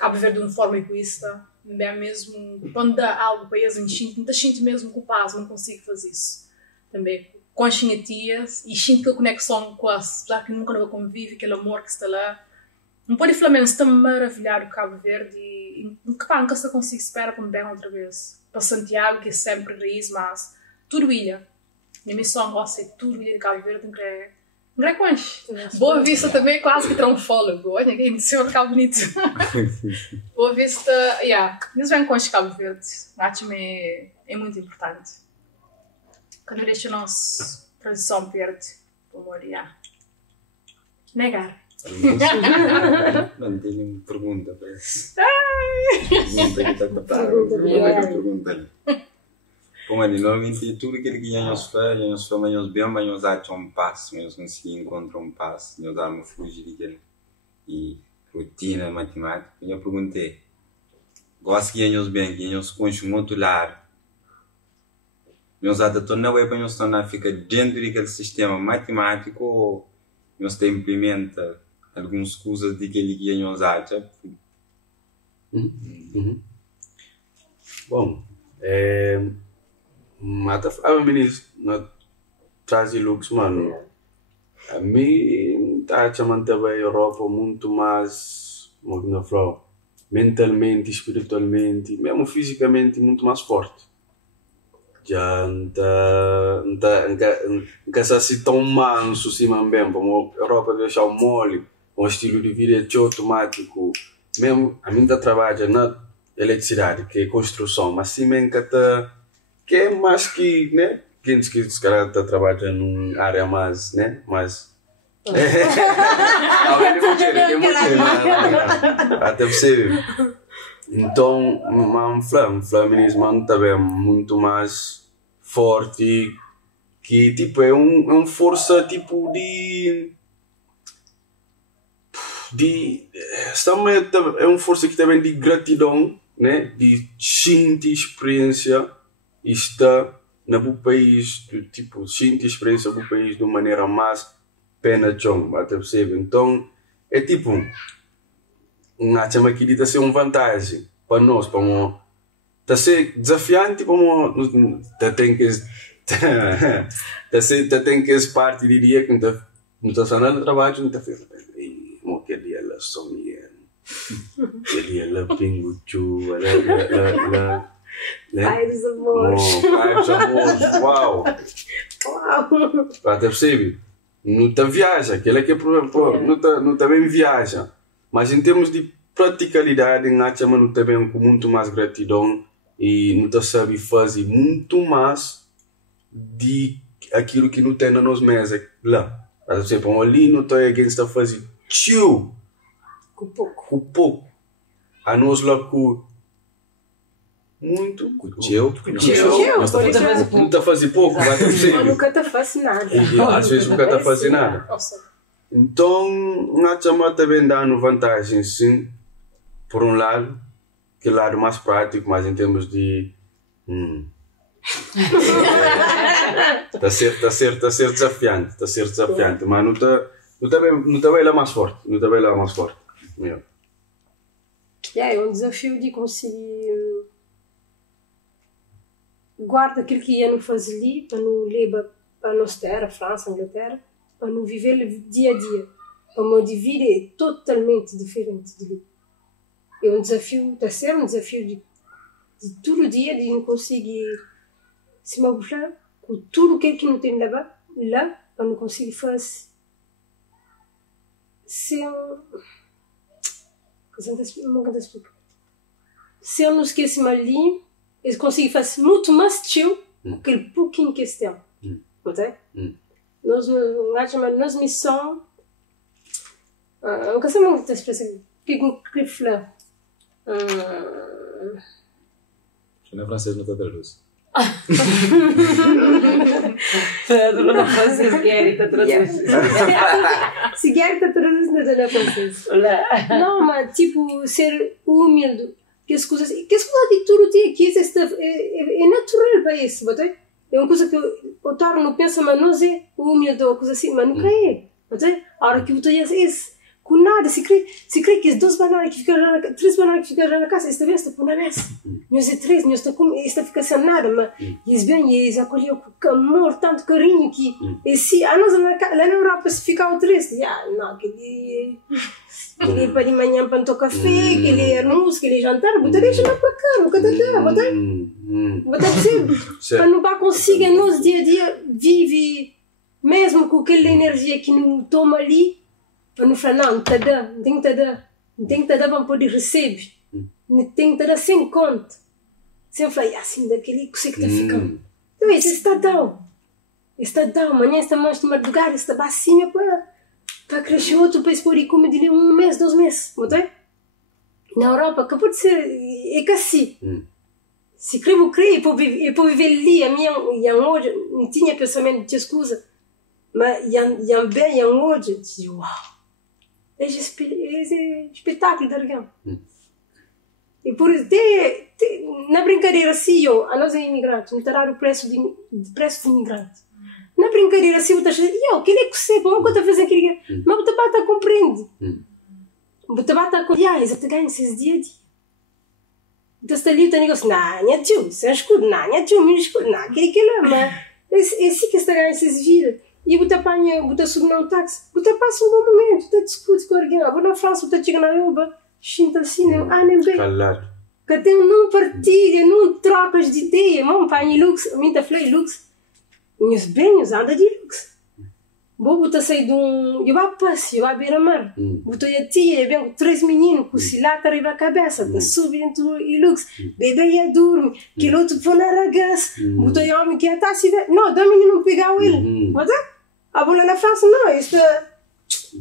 a viver de uma forma egoísta, bem mesmo, quando dá algo para eles, não sinto mesmo culpado, não consigo fazer isso. Também com as minhas tias, e sinto aquela conexão com as, já que nunca não convive, aquele amor que está lá. Não pode falar mesmo, está maravilhado o Cabo Verde, e nunca se consigo esperar para me bem outra vez. Para Santiago, que é sempre raiz, mas tudo ilha. Minha missão gosta de tudo ilha de Cabo Verde, não é quantos. Boa Vista também é quase que trombólogo. Olha, quem disse que fica bonito. Boa Vista, eles vêm com os Cabo Verde. Acho que é muito importante. Quando deixa a nossa tradição perde, como negar. Não tenho uma pergunta para isso. Pergunta que está a pergunta. Como ali, normalmente tudo aquilo que nós fazemos bem, mas nós achamos um passo, nós conseguimos encontrar um passo, nós vamos fugir daquele e rotina matemática. Eu perguntei, gosto que nós bem, que nós conseguimos outro lado, nós até não é para nós tornar ficar dentro daquele sistema matemático ou nós implementa algumas coisas daquele que nós achamos. Bom, a ministra traz looks, mano. A mim tá chamando também a Europa muito mais, como não falo, mentalmente, espiritualmente, mesmo fisicamente muito mais forte. Já não se assim tão manso assim bem, como a Europa deixa o mole, um estilo de vida automático. Mesmo a mim tá trabalha na eletricidade, que é construção, mas sim mesmo que é mais que, né? Quem diz que os caras estão trabalhando numa área mais, né? Mais... Até você. Então, o feminismo também é muito mais forte, que tipo, é uma força tipo é uma força que também de gratidão, né? De sentir experiência. Está no país, tipo, sinto experiência no país de uma maneira mais penetrante, até percebe? Então, é tipo, não chama que está ser uma vantagem para nós, para está ser desafiante, para tem que tem que ser parte de dia que não está fazendo trabalho, não está fazendo, que dia ela sonha, que dia ela pinguchu, né? Pai dos amores. Pai dos amores, uau! Até percebe? Não está viaja, aquele que é não está bem viaja. Mas em termos de praticalidade, não está bem com muito mais gratidão e não está sabe fazer muito mais de aquilo que não tem na nossa mesa lá. Até percebe? Ali não está alguém está fazendo tio Com pouco. Com pouco. A nós lá com muito. Não está fazendo pouco, mas eu nunca está fazendo nada. Às vezes nunca está fazendo nada. Então, na chamada também dá vantagem, sim, por um lado, aquele lado mais prático, mais em termos de Está a ser desafiante, mas não está bem lá mais forte, Yeah. É um desafio de conseguir guardar aquilo que ia não fazer ali, para não levar para nós terra, França, Inglaterra, para não viver dia a dia. O modo de vida é totalmente diferente de ali. É um desafio, está a ser um desafio de todo dia, de não conseguir se magoar com tudo o que não tem lá, para não conseguir fazer sem... Se eu não esqueço ali, eu consigo fazer muito mais chill com aquele pouquinho que tem. Nós missão, não sei muito expressão, que flor. Na francês não está traduz. Na francês, Gary está traduzindo. Se Gary está traduzindo, não está na francês. Não, mas tipo, ser humilde. Que as coisas de todo dia que é natural para isso, botei? É uma coisa que o Taro não pensa, mas nós é humilde ou coisa assim, mas nunca é, botei? A hora que você é esse, com nada, se crê que as 2 bananas que ficam lá, 3 bananas que ficam lá na casa, esta vez está por na mesa. Nós é 3, nós está fica sem nada, mas eles bem, eles acolheu com amor, tanto carinho que, e se a nós lá na Europa se ficar o 3, não, aquele para de manhã para tomar café, aquele almoço, aquele jantar, você deixa lá para cá, nunca está, você para não conseguir nós dia a dia vive mesmo com aquela energia que não toma ali, para não falar não tem que dar para poder receber, não tem que dar sem conta, sem falar assim daquele que você está ficando, então isso está down, amanhã está mais de madrugada, está baixinha para crescer outro país por aí como de 1 mês, 2 meses, na Europa acabou de ser é que assim se creio para viver ali a minha hoje não tinha pensamento de escusa mas bem hoje disse uau esse espetáculo da região e por na brincadeira assim a nós é imigrante não terá o preço de imigrante. Na brincadeira, assim, você acha, que é que você, como que eu estou fazendo aquilo? Mas você bata compreende. Você bata com, você ganha esses dias a dia. Então, você está ali, você negócio, não, tio, você é escuro, não, tio, me escuro, não, aquilo, mas esse que está ganhando esses vidas. E você apanha, você sube num táxi, você passa um bom momento, você discute com alguém, agora na França, você chega na Uber, xinta assim, nem bem. Calado. Que tem, não partilha, não trocas de ideia, não apanha luxo, minha falei luxo. Meus bens andam de luxo. Vou botar sair de eu vou passear, eu vou beira-mar. Botou a tia, bem com 3 meninos, com o cilata arriba a cabeça, está subindo e luxo. Bebê ia dormir, aquele outro foi na ragaça. Botou o homem que ia estar se ver. Não, 2 meninos pegaram ele. Bota? A bola na França, não, isto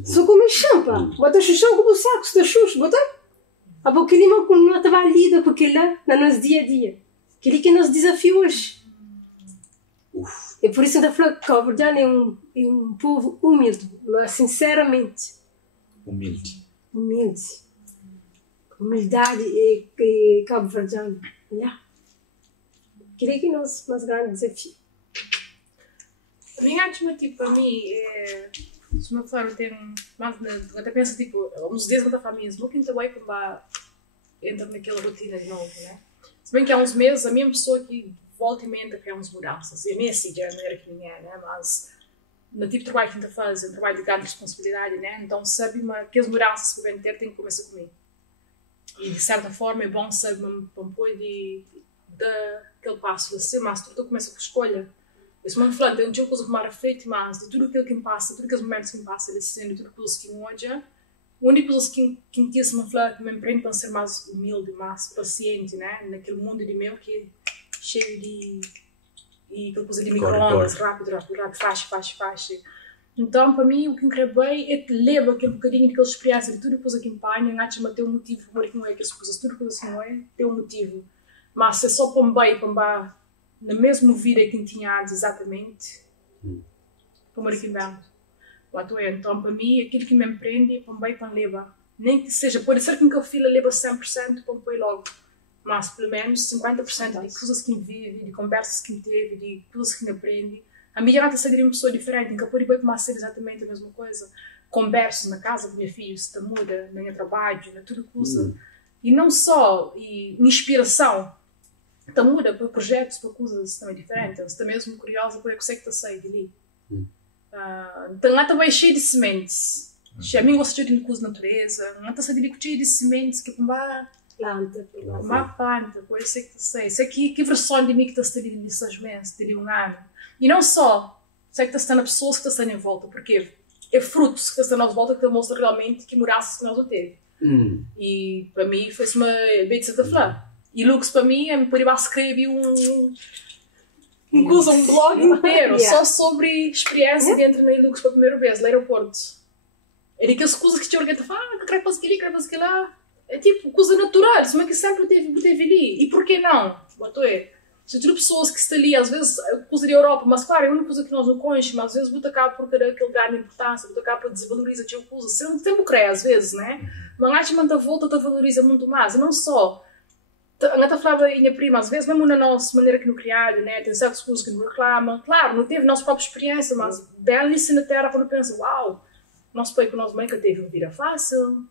só come champa. Bota chuchão com o saco, está xuxo, bota? A boca que não estava lida com aquele lá, no nosso dia a dia. Aquele que nos desafia hoje. É por isso que eu falo que Cabo Verdeano é um povo humilde, mas sinceramente. Humildade é Cabo Verdeano. Creio que é o nosso mais grande desafio. Para mim, se uma pessoa tem até pensa, tipo, uns dias da família, não quem vai para entra naquela rotina de novo, né? Se bem que há uns meses, a mesma pessoa que volta e meia que é umas mudanças. E a minha já não era que ninguém, né? Mas no tipo de trabalho que a gente faz, é um trabalho de grande responsabilidade, né? Então sabe que as mudanças que eu venho ter tem que começar comigo. E de certa forma é bom saber para um pouco de aquele passo assim, mas tudo começa com escolha. Eu sou uma falando, tem uma coisa que me reflete mais de tudo aquilo que me passa, tudo aqueles momentos que me passa, de tudo aquilo que me hoje. A única coisa que me disse uma falando que me empreende para ser mais humilde, mais paciente, né? Naquele mundo de meu que cheio de aquela coisa de micro-ondas, rápido, faz. Então, para mim, o que me bem é que leva aquele bocadinho daquela experiência de tudo coisa que me apanha, antes de ter um motivo, como que não é que as coisas, tudo coisa que não é, tem um motivo. Mas se é só para me na mesma vida que eu tinha antes, exatamente, como que não. Então, para mim, aquilo que me empreende é para me levar. Nem que seja, pode ser que eu filho leva 100%, para me logo. mas pelo menos 50% de coisas que vive, de conversas que teve, de coisas que aprende. A minha já seria uma pessoa diferente, nunca pode ir ser exatamente a mesma coisa. Conversas na casa com meus filhos, está muda, no meu trabalho, na tudo coisa. E não só, e inspiração, está muda para projetos, para coisas também diferentes. Está mesmo curiosa para o que está saindo ali. Então lá também cheio de sementes. A mim gosta de coisas da natureza, lá está cheio de sementes que uma planta, por isso é que sei. Isso aqui, que versão de mim que está ali de 6 meses, de um ano. E não só, sei que está na pessoas que estão em volta, porque é frutos que estão à volta que mostra realmente que mudanças que nós não teve. E para mim foi uma bem de certa flor. E Lux para mim, eu poderia escrever um blog inteiro só sobre experiência dentro da Lux pela primeira vez, no aeroporto. É daquelas coisas que te organizam, que quero fazer aquilo, quero fazer aquilo lá. É tipo, coisa natural, mas que sempre teve ali. E por que não? Se tem pessoas que estão ali, às vezes, coisa da Europa, mas claro, é a única coisa que nós não conhecemos, mas às vezes você acaba por ter aquele grande importância, você acaba por desvalorizar aquela coisa. Você não tem o que às vezes, né? Mas acho que a volta te valoriza muito mais. E não só. A gente falava minha prima, às vezes, mesmo na nossa maneira que não criada, né? Tem certas coisas que não reclamam. Claro, não teve a nossa própria experiência, mas bem ali na terra, quando pensa, uau, nosso pai com nossa mãe que teve uma vida fácil.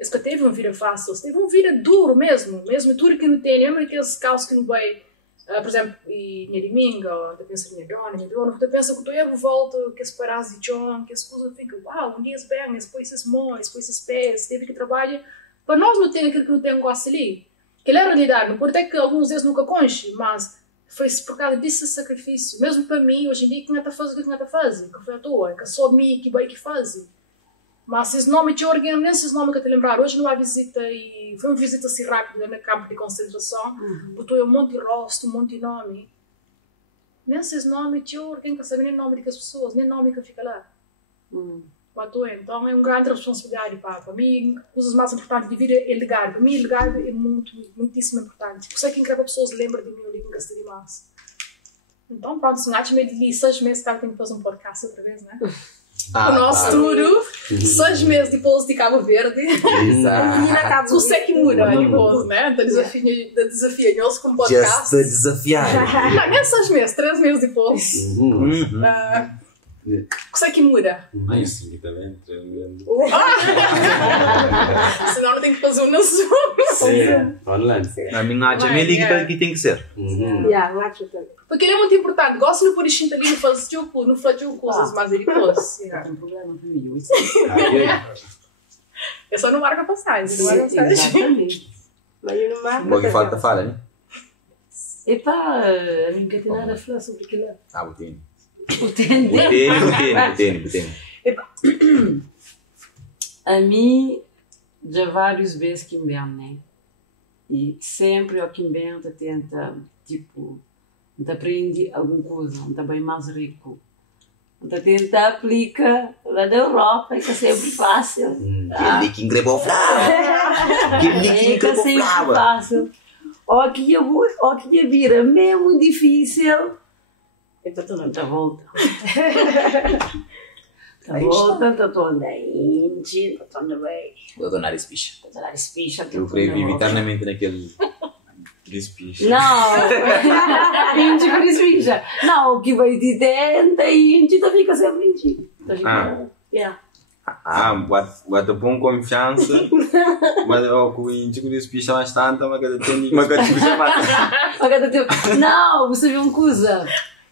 Esse que teve uma vida fácil, teve uma vida dura mesmo tudo que não tem, lembra aqueles casos que não vai, por exemplo, em domingo, você pensa em minha dona, você pensa que eu volto, que esse parás de John, que esse coisa fica, uau, um dia é bem, depois esses mãos, depois esses pés, teve que trabalhar, para nós não tem aquilo que não tem um gosto ali, que é a realidade, não pode ter que alguns vezes nunca conche, mas foi por causa desse sacrifício, mesmo para mim, hoje em dia, que não está fazendo o que não está fazendo, que foi à toa, que é só mim que vai que faz. Mas esse nome de alguém, nem esse nome que eu te lembrar, hoje não há visita e foi uma visita assim rápida no campo de concentração, botou um monte de rosto, um monte de nome. Nem esse nome de alguém que sabe nem o nome das pessoas, nem o nome que fica lá. Então é uma grande responsabilidade para mim, coisas mais importantes de vida é legado. Para mim, legado é muitíssimo importante. Por isso é que incrível pessoas lembram de mim, eu digo que gostei demais. Então, pronto, se não acho meio de 6 meses, que tem que fazer um podcast outra vez, né? O nosso tudo, 6 meses depois de Cabo Verde. Exato. Tu sei que muda depois, né? Da desafio-nos com podcast. Just desafiar. Não, nem 6 meses, 3 meses depois. O que muda? Isso aqui também, 3 meses. Senão não tem que fazer um na Zoom. Sim, online. A minha me liga que tem que ser. Porque ele é muito importante. Gosto de pôr isto ali, não fazer coisas mais depois. Não tem problema comigo. Eu só não marco a passagem. Exatamente. Mas eu não marco. Boa que falta fala, né? Epá, a mim não tem nada a falar sobre aquilo. Botene. Botene. A mim, já várias vezes que me vem, né? E sempre o que me vem tenta, tipo, te aprende alguma coisa, te bem mais rico. Te tenta aplicar lá da Europa, que é sempre fácil. Aquele que engrebou flava. É sempre fácil. O que eu vira mesmo difícil. Então tu não te volta. Estou andando Índia, estou andando bem. Vou donar esse bicho. Eu creio viver eternamente naquele... Despicha. Não, Índia com despicha. Não, o que vai te tenta Índia, fica sempre Índia. Bota com confiança, mas com o índico despicha bastante, mas cada tempo não, você viu uma coisa.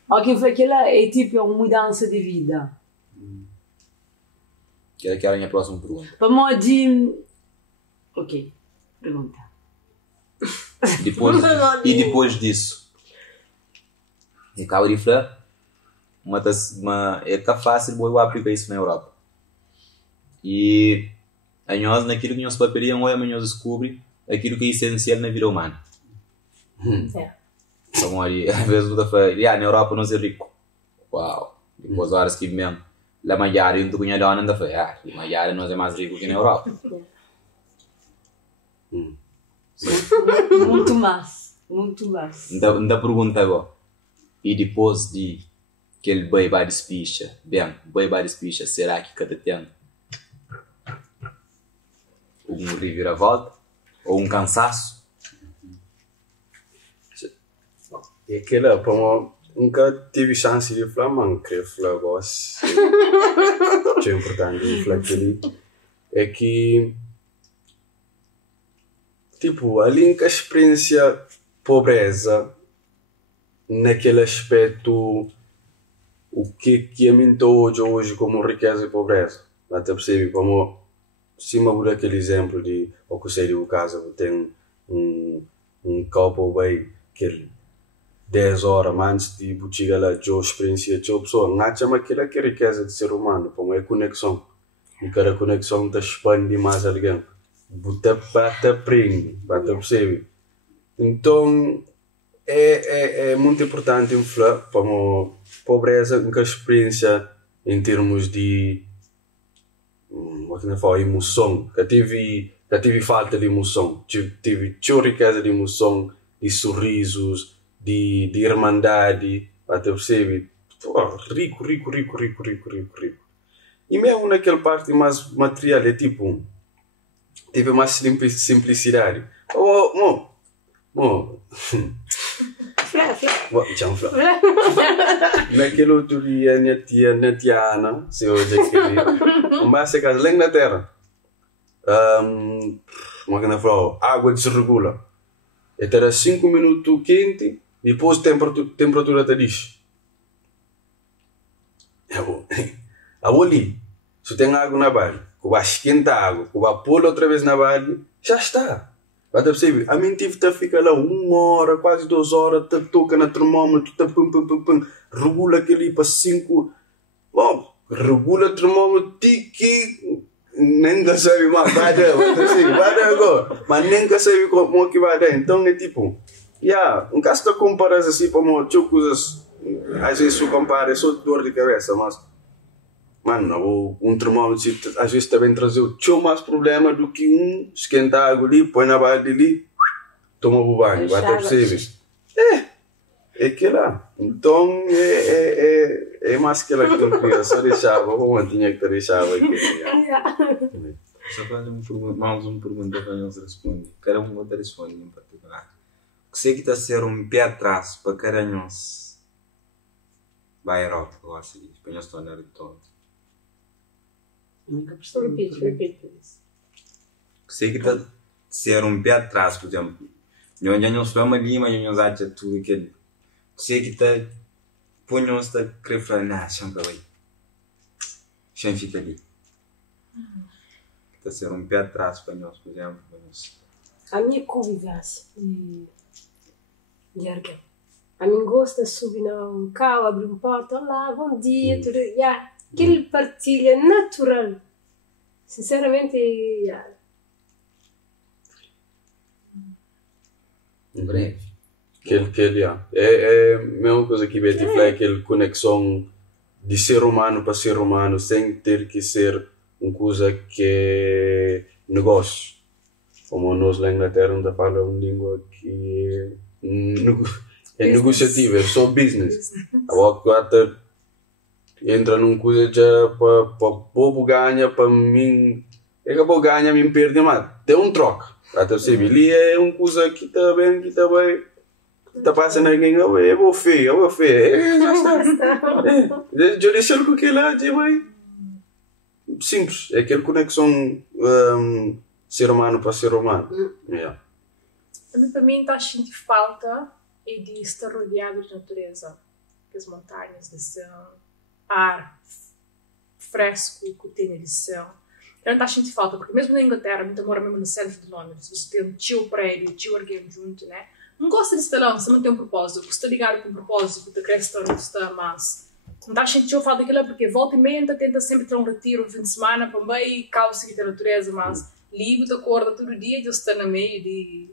Alguém foi aquela é tipo uma mudança de vida. Que era a minha próxima pergunta. Para modo ok, pergunta. Depois disso, e cá de falar, é tá fácil eu aplicar isso na Europa. E a nós naquilo que nós paperiam ou nós descobre aquilo que é essencial na vida humana. Então ali, às vezes eu falo, na Europa nós é rico. Uau. Depois horas que mesmo, lá Maiara eu não conheço a ainda foi, Maiara nós é mais rico que na Europa. Muito mais. Ainda pergunta agora. E depois de que ele vai despicha, será que cada tempo um reviravolta ou um cansaço E aquela, como nunca tive chance de falar, mas queria falar agora. O que é importante falar aquele é que, tipo, ali que a experiência pobreza, naquele aspecto, o que é muito hoje como riqueza e pobreza. Até percebe como, cima daquele exemplo de, o que seria o caso, tem um copo bem, que 10 horas antes de chegar lá, a experiência de pessoa, não chama aquilo que é riqueza do ser humano, como é conexão. E cada conexão te expande mais alguém. Você aprende, você percebe. Então, é muito importante falar como pobreza, uma experiência em termos de emoção. Eu tive falta de emoção, tive riqueza de emoção, de sorrisos, de irmandade, você percebe? Rico. E mesmo naquela parte mais material, é tipo, tive mais simplicidade. Naquele outro dia, minha tia Ana, se hoje é querida, mas se casa lá na terra. Como é que falo? Água desregula. Era 5 minutos quente, depois temperatura está diz. Ali, se tem água na barra, que vai esquentar a água, que vai pôr outra vez na barra, já está. Vai perceber? A mim tive que ficar lá 1 hora, quase 2 horas, toca no termômetro, regula aquele para 5. Bom, regula o termômetro, que nem sabe mais, vai dar agora, mas nem sabe como que vai dar. Então é tipo, um caso de comparar assim, como coisas, às vezes se compara, é só dor de cabeça, mas mano, termômetro às vezes também traz mais problema do que esquentar água ali, põe na barra ali, toma o banho, vai ter possível. É que lá. Então é mais que ela que eu queria, só deixava, como tinha que deixava aqui. Só fazer mais uma pergunta para eles responder. Quero uma outra resposta em particular. O que sei que está a ser pé atrás para caranhos vai à Europa, eu acho que para nós tornar todo. Nunca percebi. Repete isso. O que sei que está a ser pé atrás, por exemplo. Eu já não sou uma lima, eu não acho tudo aquilo. O que sei que está põe-nos a querer falar, não, chama aí. Chama fica ali. Está a ser pé atrás para nós, por exemplo. A minha convivência de alguém. A mim gosta de subir num carro, abrir uma porta, olá, bom dia, tudo. Aquele partilha natural. Sinceramente, Breve. É a mesma coisa que Betty fala, aquela conexão de ser humano para ser humano, sem ter que ser uma coisa que é negócio. Como nós lá na Inglaterra ainda falamos uma língua que é negociativa, é só business. Agora entra numa coisa já para bobo ganha, para mim, é que bobo ganha, me perde, mas tem troca. Até você ali é uma coisa que está bem, que está bem. Está passando alguém, eu vou feio. Já está. Eu deixo com aquilo lá, simples. É aquela conexão ser humano para ser humano. Também para mim está sentindo falta de estar rodeado de natureza. As montanhas, desse ar fresco que tem na lição. Então está sentindo falta, porque mesmo na Inglaterra, muito mora mesmo no centro de Londres, você tem um tio prédio, um tio alguém junto, né? Não gosta de estar lá, você não tem um propósito. Você está ligado com um propósito, você cresce onde você está, mas não está sentindo falta daquilo, porque volta e meia tenta sempre ter um retiro no fim de semana para meio calça da natureza, mas livre, acorda todo dia de estar no meio de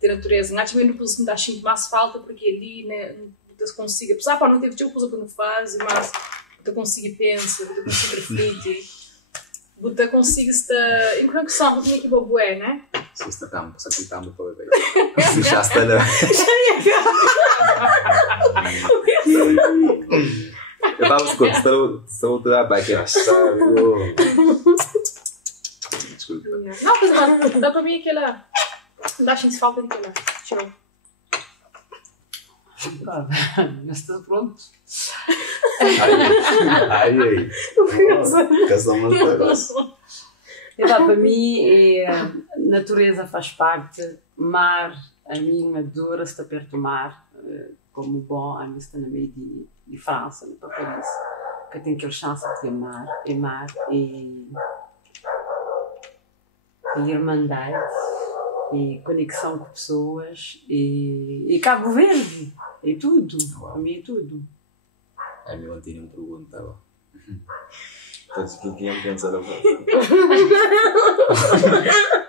natureza. Não acho mesmo que você não está sentindo mais falta, porque ali, né, você consegue, apesar de não ter tipo coisa que não faz, mas você consegue pensar, você consegue refletir. Você consegue estar em conexão com aquilo que bobo é, né? Se está campo, se aqui campo todo bem. Se já está lá. Eu vamos com estou lá para que sabe. Desculpa. Não, mas dá para mim aquela, dá gente falta daquela. Tchau. Já está pronto. Ai. Casal maravilhoso. Para mim, a natureza faz parte. Mar, a mim adora estar perto do mar. Como bom, a mim está no meio de França, para Paris. Que eu tenho aquela chance de amar e irmandade e conexão com pessoas e Cabo Verde. É tudo. Para mim é tudo. A mim ontem não perguntava. Todos que tinham pensado agora.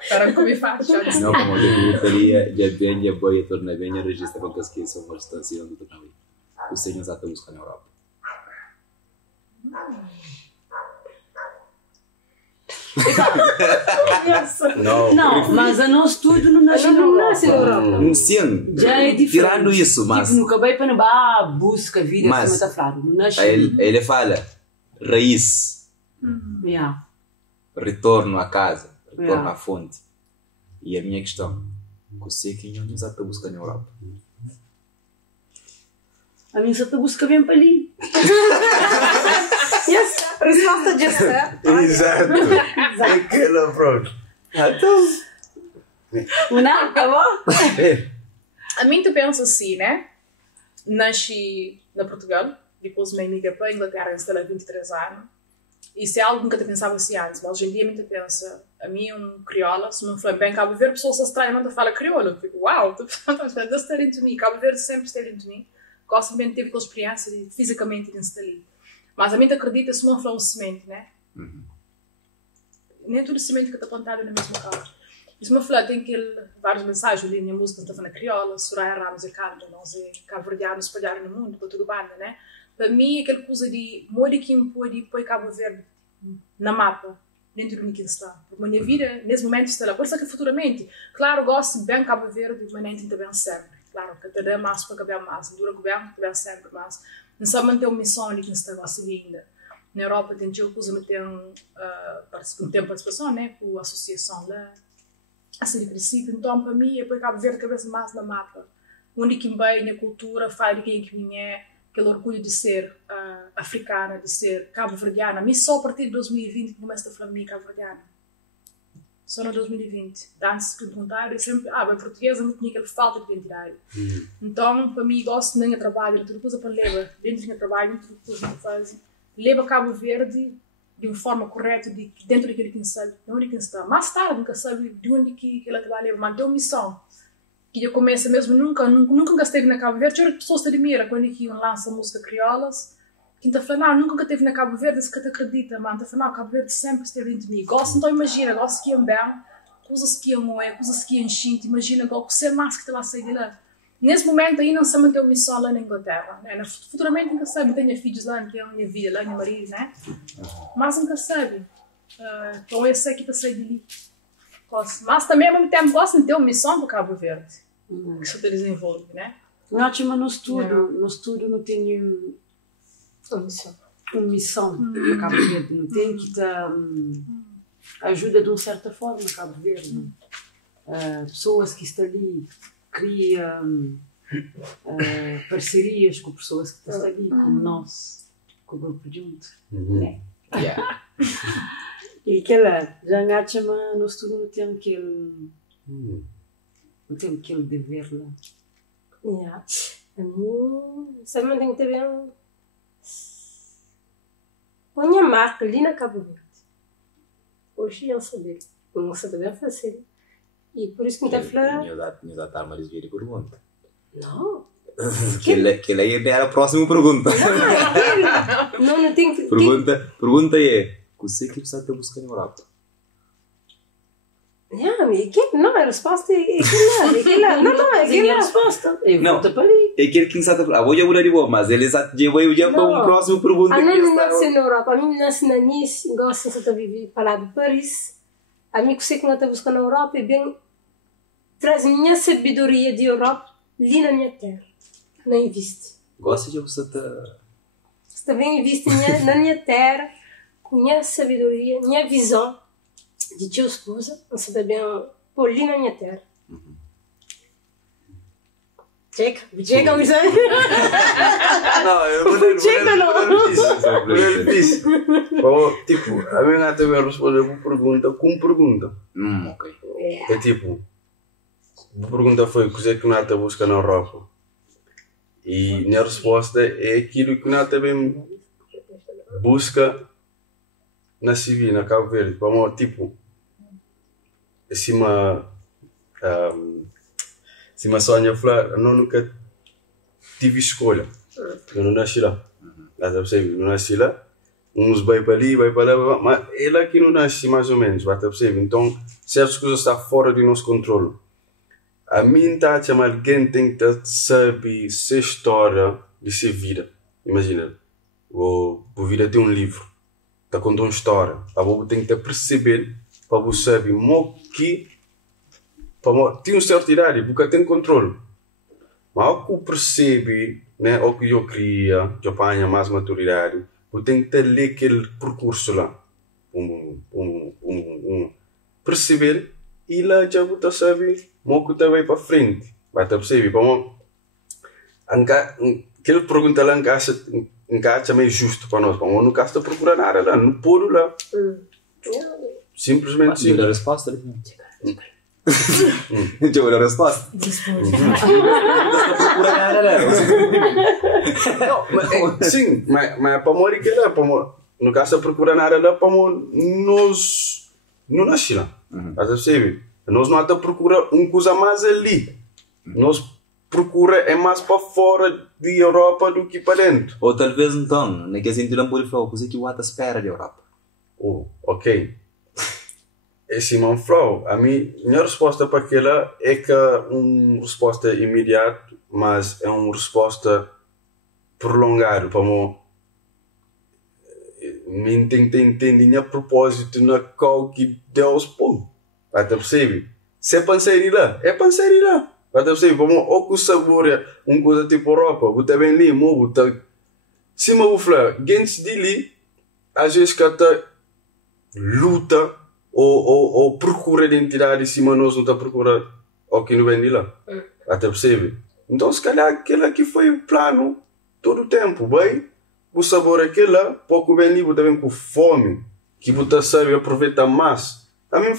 Para comer fácil. Não, como eu gostaria de bem, de boa e tornar bem a registrar para que as coisas são estação do canal. Os senhores até buscam na Europa. Não, mas a nosso tudo não nasce na Europa. Sim, Já é diferente. tirando isso, mas... Tipo, nunca vai para a busca, vida, mas, como está falando. Não nasce. Ele fala, raiz. Yeah. Retorno à casa, retorno à fonte. E a minha questão, você quem é nos até buscar na Europa? A minha só está busca bem para ali. Yes, resposta de certo. Exato. Aquela pronto. Não, acabou? A mim tu pensa assim, né? Nasci na Portugal, depois me migrei para a Inglaterra, instalei há 23 anos. Isso é algo que nunca te pensava assim antes, mas hoje em dia a mim pensa, a mim é crioula, se não for bem Cabo Verde, pessoas se estranham, não fala crioula. Eu fico, uau, that's stayed into me. Cabo Verde sempre stayed into me. Gosto de ter aquela experiência de fisicamente ir ali. Mas a mim te acredita se não for um semente, né? Nem tudo semente que está plantado na mesma casa. E se me falar, tem várias mensagens ali na música que está falando crioula, Soraya Ramos e canta, nós é cabo-verdianos espalharam no mundo, para toda a banda, né? Para mim, é aquela coisa de modo que me pode pôr Cabo Verde na mapa, dentro do que está. Porque a minha vida, nesse momento, está lá. Por isso é que futuramente, claro, gosto bem de Cabo Verde, mas nem tenta bem sempre. Claro, que te dá mais para caber mais, dura que bem sempre, mas não só manter uma missão ali que está gosta de ainda. Na Europa, tem uma coisa que tem participação, né, com a associação lá, assim de princípio. Então, para mim, é pôr Cabo Verde cabeça mais na mapa. Onde que bem na cultura, faz de quem que é, aquele orgulho de ser africana, de ser cabo-verdiana. Mas só a partir de 2020 que começa a falar de mim cabo-verdiana. Só no 2020. Antes de perguntar, eu sempre, bem portuguesa, não tinha aquela falta de identidade. Então, para mim, gosto de nem trabalho, tudo coisa para levar dentro do trabalho, dentro do que faz. Leva Cabo Verde de uma forma correta, dentro daquilo que não sabe, de onde que está. Mais tarde, nunca sabe de onde que ela trabalha, mas deu missão. Que eu começo mesmo, nunca esteve na Cabo Verde. Eu pessoas te admiram quando aqui lança música criolas. Quem está falando, nunca esteve na Cabo Verde, se que te acredita, mano. Está falando, Cabo Verde sempre esteve dentro de mim. Gosto, então imagina, gosto que iam bem, coisas que iam moer, coisas que iam enchente, imagina, gosto ser mais que te lá sair de lá. Nesse momento aí não se manteve missão lá na Inglaterra, né? Futuramente nunca sabe, tenho filhos lá, tenho a minha vida lá, meu marido, né? Mas nunca sabe. Então eu sei que está sair de ali. Mas também ao mesmo tempo gosto de ter uma missão para Cabo Verde, que se desenvolve, né? Não, mas no estudo não tenho uma missão para Cabo Verde, não tem que dar ajuda de uma certa forma a Cabo Verde. Pessoas que estão ali criam parcerias com pessoas que estão ali, como nós, com o grupo junto. Né? E aquela, já engacha, mas no estudo não tem aquele dever lá. Yeah. A mim, sabe, tem que ter bem. Põe a marca ali na Cabo Verde. Hoje eu saber. Eu não sabia bem fazer. E por isso que me está falando. Nos dá mais de pergunta. Não. Que ela era a próxima pergunta. Não tem que. Pergunta é: você que está a buscar na Europa? Não, a resposta é aquela. Não, é aquela. A resposta. Não, é aquele que está a falar. Vou já de boa, mas ele já para uma próxima pergunta. A mim nasce na Europa, a mim nasce na Nice, gosto de viver para lá de Paris. A mim que sei que não está buscando na Europa e bem traz minha sabedoria de Europa ali na minha terra. Não investe. Gosta de você Você também investe na minha terra, com minha sabedoria, minha visão de teus coisas, você também pôr ali na minha terra. Chega o exame. Não, eu vou difícil. Tipo, a minha também responder uma pergunta com pergunta. Ok. É tipo, a pergunta foi o que é que Nata busca na Europa? E minha resposta é aquilo que Nata também busca na Civi, na Cabo Verde. Vamos, tipo, acima Sônia falou, eu nunca tive escolha. Eu não nasci lá. Não nasci lá. Uns vai para ali, vai para lá, mas ele aqui não nasce mais ou menos, vai perceber. Então, certas coisas estão fora do nosso controle. A mim está a chamar alguém tem que saber se história de ser vida. Imagina, a vida tem um livro, está contando uma história. A boa tem que perceber para você saber que tem uma certa idade, porque tem controle. Mas ao que eu percebo, né, ao que eu queria, que eu apanho mais maturidade, eu tenho que ler aquele percurso lá. Perceber e lá já você sabe o que vai para frente. Vai estar perceber? Aquela pergunta lá encaixa meio justo para nós. Eu não está procurando nada lá, não pôr lá. Simplesmente sim. A resposta? Deixa eu ver a resposta. Não está procurando nada lá. Sim, mas para morrer que lá, não está procurando nada lá, para nós não nasce lá. Está perceber? Nós não estamos procurando uma coisa mais ali. Nós procuramos mais para fora da Europa do que para dentro. Ou talvez então, naquele sentido, não pode falar, o que o Ata espera da Europa? Ok. Esse man falou, a minha resposta para aquela é que é uma resposta imediata, mas é uma resposta prolongada. Para mim, tem a propósito na qual que Deus põe. Vai te perceber? Se é panceiro lá, é panceiro lá. Vai te perceber? Vamos, ou que o sabor é uma coisa tipo Europa, você vem ali, você... Se eu vou falar, gente de ali, às vezes que até luta ou procura identidade, se nós não está procurando o que não vem de lá. Vai te perceber? Então, se calhar, aquele aqui foi o plano todo o tempo, vai? O sabor é aquele lá, pouco bem ali, você vem com fome, que você sabe aproveitar mais. A mim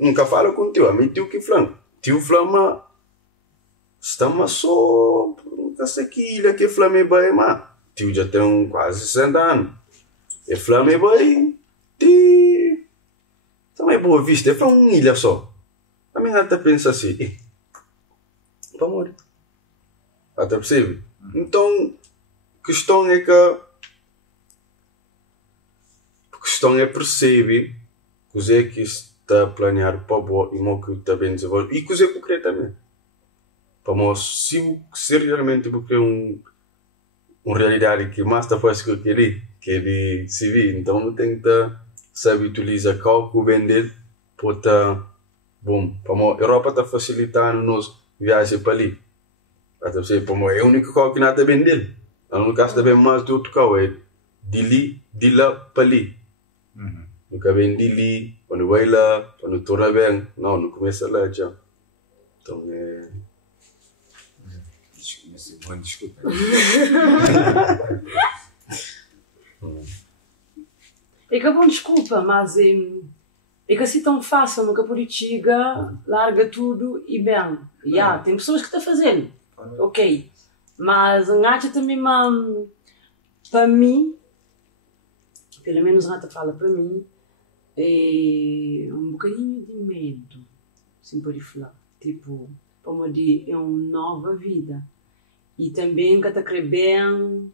nunca falo com tio, a mim tio que fala. Tio flama, estamos só, essa ilha que flame bem, mas tio já tem quase 60 anos. E flame bem, também boa vista, é uma ilha só. A mim até pensa assim, para morrer. Até percebe? Então, a questão é perceber que é que está a planear para boa e o que está bem desenvolvido. E que é concretamente. Para nós, se realmente porque uma realidade que mais está fácil que eu queria, que é de civil, então não tem que saber utilizar cálculo vender para estar bom. Para a Europa está facilitando nos viagens para ali. Para é a única coisa que não está bem dele. Não no caso também mais do outro carro, é de lá para ali. Nunca vem de ali, quando vai lá, quando torna bem, não começa lá já. Então é... Desculpa. É que é bom, desculpa, mas é que assim tão fácil, nunca política larga tudo e bem. Tem pessoas que estão fazendo, ok. Mas a Ngata também, para mim, pelo menos a Ngata fala para mim, é um bocadinho de medo, assim por falar. Tipo, como de é uma nova vida. E também que está querer bem,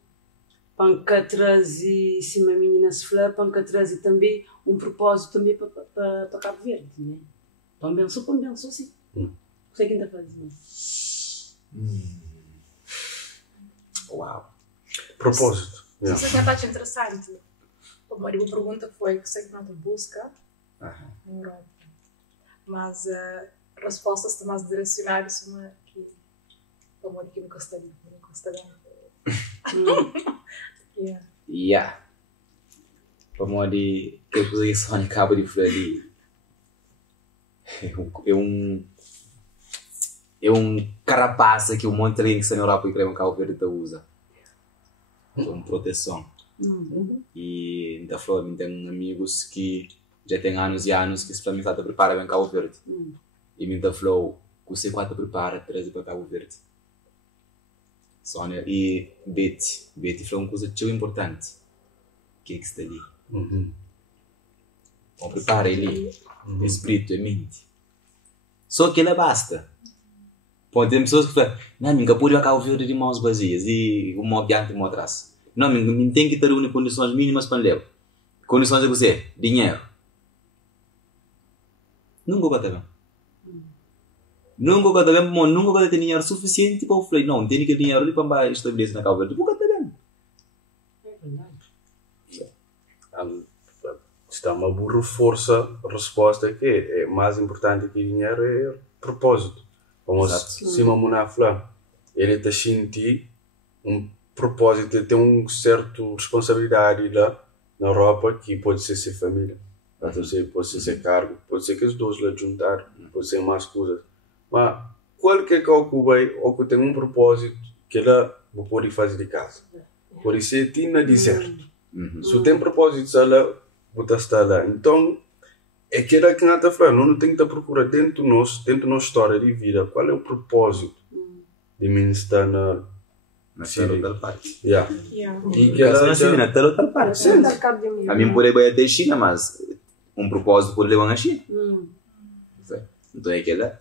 para trazer, se uma menina se fala, para trazer também um propósito também para Cabo Verde, né? Para pensou sim. Não sei quem está fazendo. Uau. Propósito. Isso é bastante interessante. Uma pergunta foi que sei que não te busca na Europa. Mas respostas estão mais direcionadas uma que como que nunca está bem. Como de que eu usei só acaba de falar ali. é carapaça que o monte de alguém que está na Europa e crema Cabo Verde usa. Uma proteção. E ainda falou, tem amigos que já têm anos e anos que se para mim está a preparar bem Cabo Verde. E me falou, que você quase prepara trazer para Cabo Verde. Sônia e Betty foi uma coisa muito importante. Que é que está ali? Ou prepara ali, espírito e mente. Só que ela basta. Pode ter pessoas que falam, não, nunca pode ir a Cabo Verde de mãos vazias e uma adiante e uma atrás. Não, me tem que ter uma condições mínimas para levar. Condições é você, dinheiro. Nunca vai ter bem. Nunca vai ter bem, nunca vai ter dinheiro suficiente para falar, não, tem que ter dinheiro ali para estabelecer na Cabo Verde. Nunca vai ter bem. Está uma boa reforça a resposta que é mais importante que dinheiro é propósito. Como se Mamuna fala, ele te sentir propósito de ter certa responsabilidade lá na Europa que pode ser família, pode ser cargo, pode ser que os dois lá juntar, pode ser mais coisas. Mas qualquer coisa que vai ou que tem propósito que ela pode fazer de casa, pode ser tinha deserto. Se tem propósito ela pode estar lá. Então é que ela que não está falando, não tem que procurar dentro de nossa história de vida qual é o propósito de mim estar na outra parte. E que ela na outra parte. A mim por aí vai até China, mas propósito por levar na China. Então é que ela.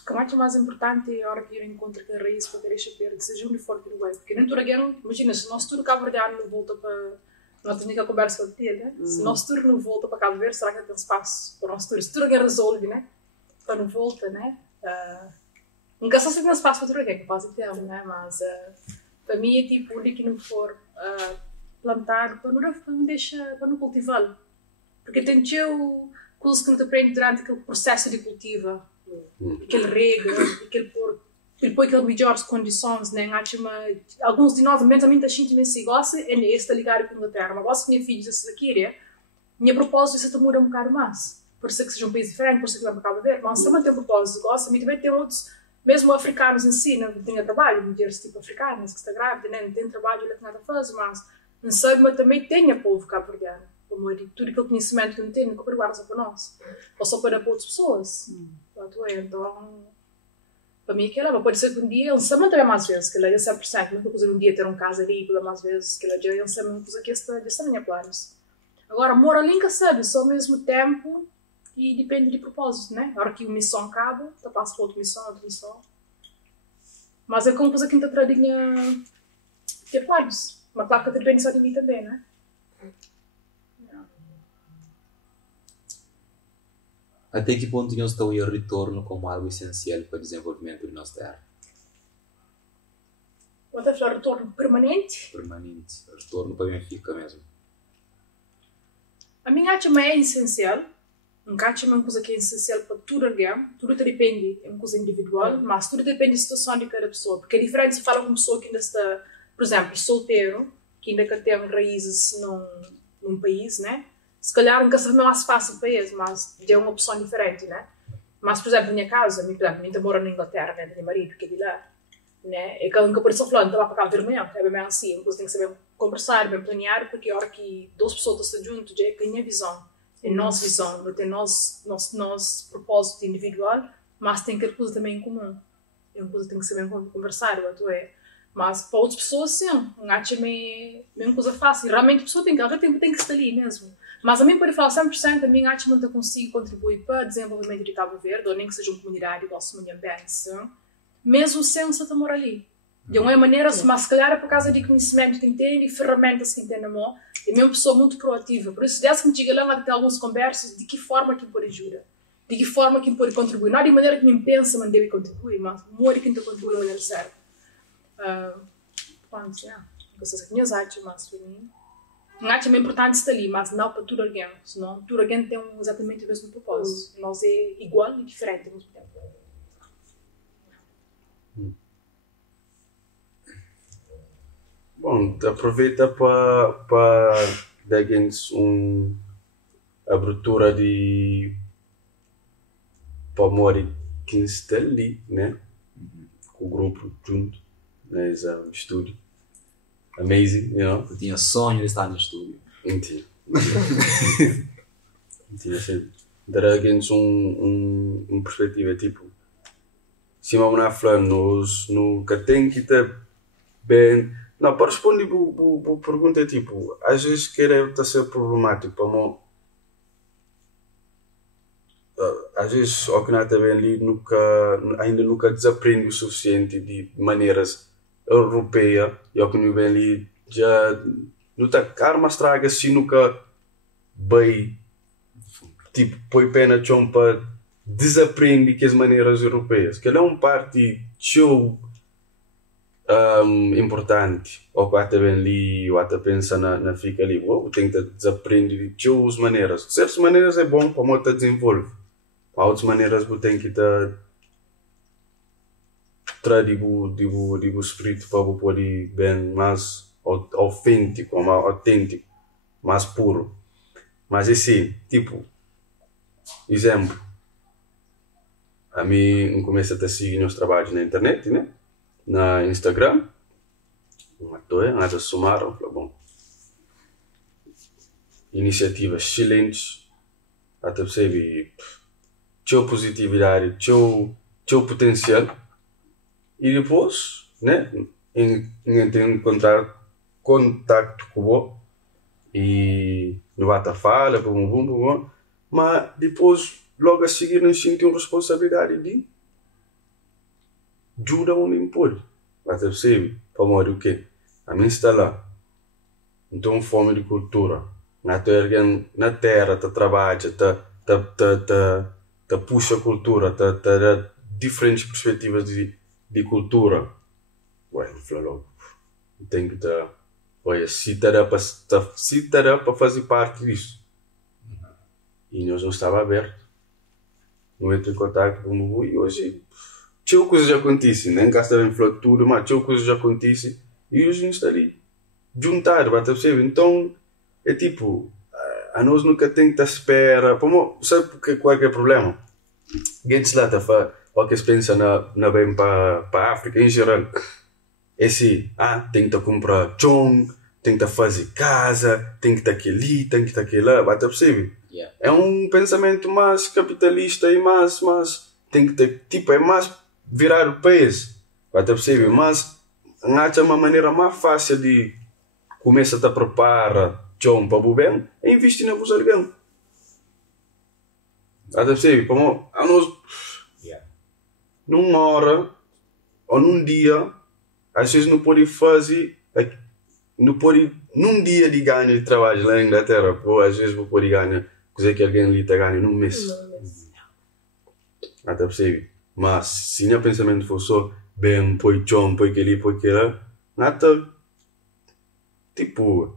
O que eu acho mais importante é a hora que eu encontro com a raiz para ter este perda, seja onde for que vai. Porque nem tudo alguém, imagina, se nós tudo Cabo Verde não volta para. Nós temos que conversa com ele, né? Se nós tudo não volta para Cabo Verde, será que tem espaço para nós tudo? Se tudo alguém resolve, né? Para não volta, né? Nunca só se tem espaço para tudo alguém, capaz de ter, né? Mas para mim é tipo, onde que não for plantar, para não deixar, para não cultivá-lo. Porque tem coisas que não te aprende durante aquele processo de cultivo. Aquele rega, aquele põe aquelas melhores condições, né? Alguns de nós, mentalmente, a gente se gosta, é este ligar com a Inglaterra. Mas gosto que minha filha disse aqui, minha propósito é que muda um bocado mais. Por ser que seja um país diferente, por ser que vai para Cabo Verde. Mas se tem um propósito, gosta, mas também tem outros, mesmo africanos em si, não tem trabalho, mulheres tipo africanas que está grávida, né? Não tem trabalho, ele não tem nada a fazer, mas não sabe, mas também tem a povo cabo-verdiano. Como tudo aquele conhecimento que não tem, nunca guarda só para nós. Ou só para outras pessoas. Então, para mim, aquela pode ser que um dia, ele sabe também mais vezes, que ele é 100%, não pode um dia ter casa agrícola mais vezes, que ele sabe uma coisa que esta minha planos. Agora, mora ali que sabe, só ao mesmo tempo, e depende de propósito, né? A hora que uma missão acaba, tu passa para outra missão. Mas é como coisa que não tradinha ter planos. Mas claro que depende só de mim também, né? Até que ponto nós estamos em retorno como algo essencial para o desenvolvimento da nossa terra? Quando é retorno permanente? Permanente. Retorno para mim fica mesmo. A minha arte é essencial. A arte é uma coisa que é essencial para tudo alguém. Tudo depende, é uma coisa individual, mas tudo depende da situação de cada pessoa. Porque é diferente se fala com uma pessoa que ainda está, por exemplo, solteiro, que ainda tem raízes num país, né? Se calhar nunca se mais fácil para eles, mas é uma opção diferente, né? Mas, por exemplo, na minha casa, eu moro na Inglaterra, né? Meu marido, que é de lá, né? É que nunca pode só falar, então vai para cá ver amanhã, é bem assim, você tem que saber conversar, bem planear, porque a hora que duas pessoas estão juntas, já é que a minha visão, é nossa visão, não tem nosso propósito individual, mas tem aquela coisa também em comum. É uma coisa que tem que saber conversar, mas para outras pessoas, sim, não acho que é uma coisa fácil. Realmente a pessoa tem que estar ali mesmo. Mas a mim, para falar 100%, a minha arte não consigo contribuir para o desenvolvimento de Cabo Verde, ou nem que seja uma comunidade igual se me ambiente, mesmo sem se amor ali. De uma maneira, mas se calhar é por causa de conhecimento que tem e ferramentas que tem na mão, é mesmo uma pessoa muito proativa. Por isso, desde que me diga lá, vai ter algumas conversas de que forma que pode ajudar, de que forma que pode contribuir. Não é de maneira que me pensa, mas deve contribuir, mas modo que contribui de maneira certa. Não sei se as minhas artes, mas para mim. Não acho é importante estar ali, mas não para tudo alguém. Senão, tudo alguém tem exatamente o mesmo propósito. Nós é igual e diferente ao mesmo tempo. Bom, aproveita para dar-nos uma abertura de para morrer quem está ali, né? Com o grupo junto, nesse estúdio. Amazing, you know? Eu tinha sonho de estar no estúdio. Não tinha. Não tinha sido. Dará-nos perspectiva, tipo, se eu não falar, nunca tem que estar bem. Não, para responder a pergunta, tipo, às vezes querer ser problemático para mim. Às vezes, o que não está bem ali, ainda nunca desaprende o suficiente de maneiras europeias, e o que não bem ali, já não está cara, mas traga assim, nunca bem, tipo, põe pé na chão para desaprende que as maneiras europeias, que é uma parte show importante, ou que até bem ali, ou até pensa na fica ali, tem que desaprender de show as maneiras, certas maneiras é bom para moto desenvolver. Há outras maneiras que tem que estar o espírito para poder bem mais autêntico, mais puro. Mas assim, tipo, exemplo, a mim começa a seguir os trabalhos na internet, né? Na Instagram, nada sumaram, bom, iniciativas excelentes, até perceber teu positividade, teu potencial, e depois, né, encontrar contacto com o e não vai fala, mas depois, logo a seguir, não sentiu responsabilidade de ajuda onde pode. Mas é possível, para morrer o quê? A mim está lá, então fome de cultura, na terra, trabalha, puxa a cultura, dá diferentes perspectivas de cultura. Ué, não fala logo. Tem que estar. Olha, se terá para fazer parte disso. E nós não estava aberto. Não entro em contato com o e hoje. Tinha coisas já acontecem, nem cá estava em flatura, mas tinha coisas já acontecem. E hoje não está ali. Juntar, vai perceber? Então, é tipo. A nós nunca tem que espera. Sabe qual é o problema? Gente lá está falando, o que se pensa na bem para a África em geral. É assim, tem que comprar chão, tem que fazer casa, tem que estar aqui, tem que estar aqui lá, vai perceber? Yeah. É um pensamento mais capitalista e mais tem que ter, tipo, é mais virar o país, vai perceber? Mas acha uma maneira mais fácil de começar a preparar chão para o bem, é investir na voz alguém. Vai perceber? Como a nós, numa hora ou num dia, às vezes não pode fazer, não pode, num dia de ganho de trabalho lá na Inglaterra, ou às vezes não pode ganhar, coisa que alguém ali está ganhando num mês. Até percebe? Mas se o pensamento for só, bem, põe chão, põe aquele, nada, tipo,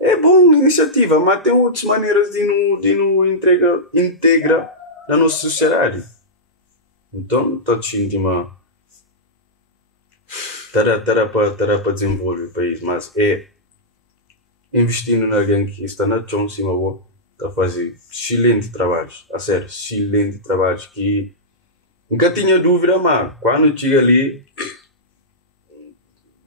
é bom iniciativa, mas tem outras maneiras de não integra na nossa sociedade. Então, está sentindo terá para desenvolver o país, mas é investindo em alguém que está na chão cima está a fazer excelente trabalhos, a sério, excelente trabalhos que nunca tinha dúvida, mas quando chega ali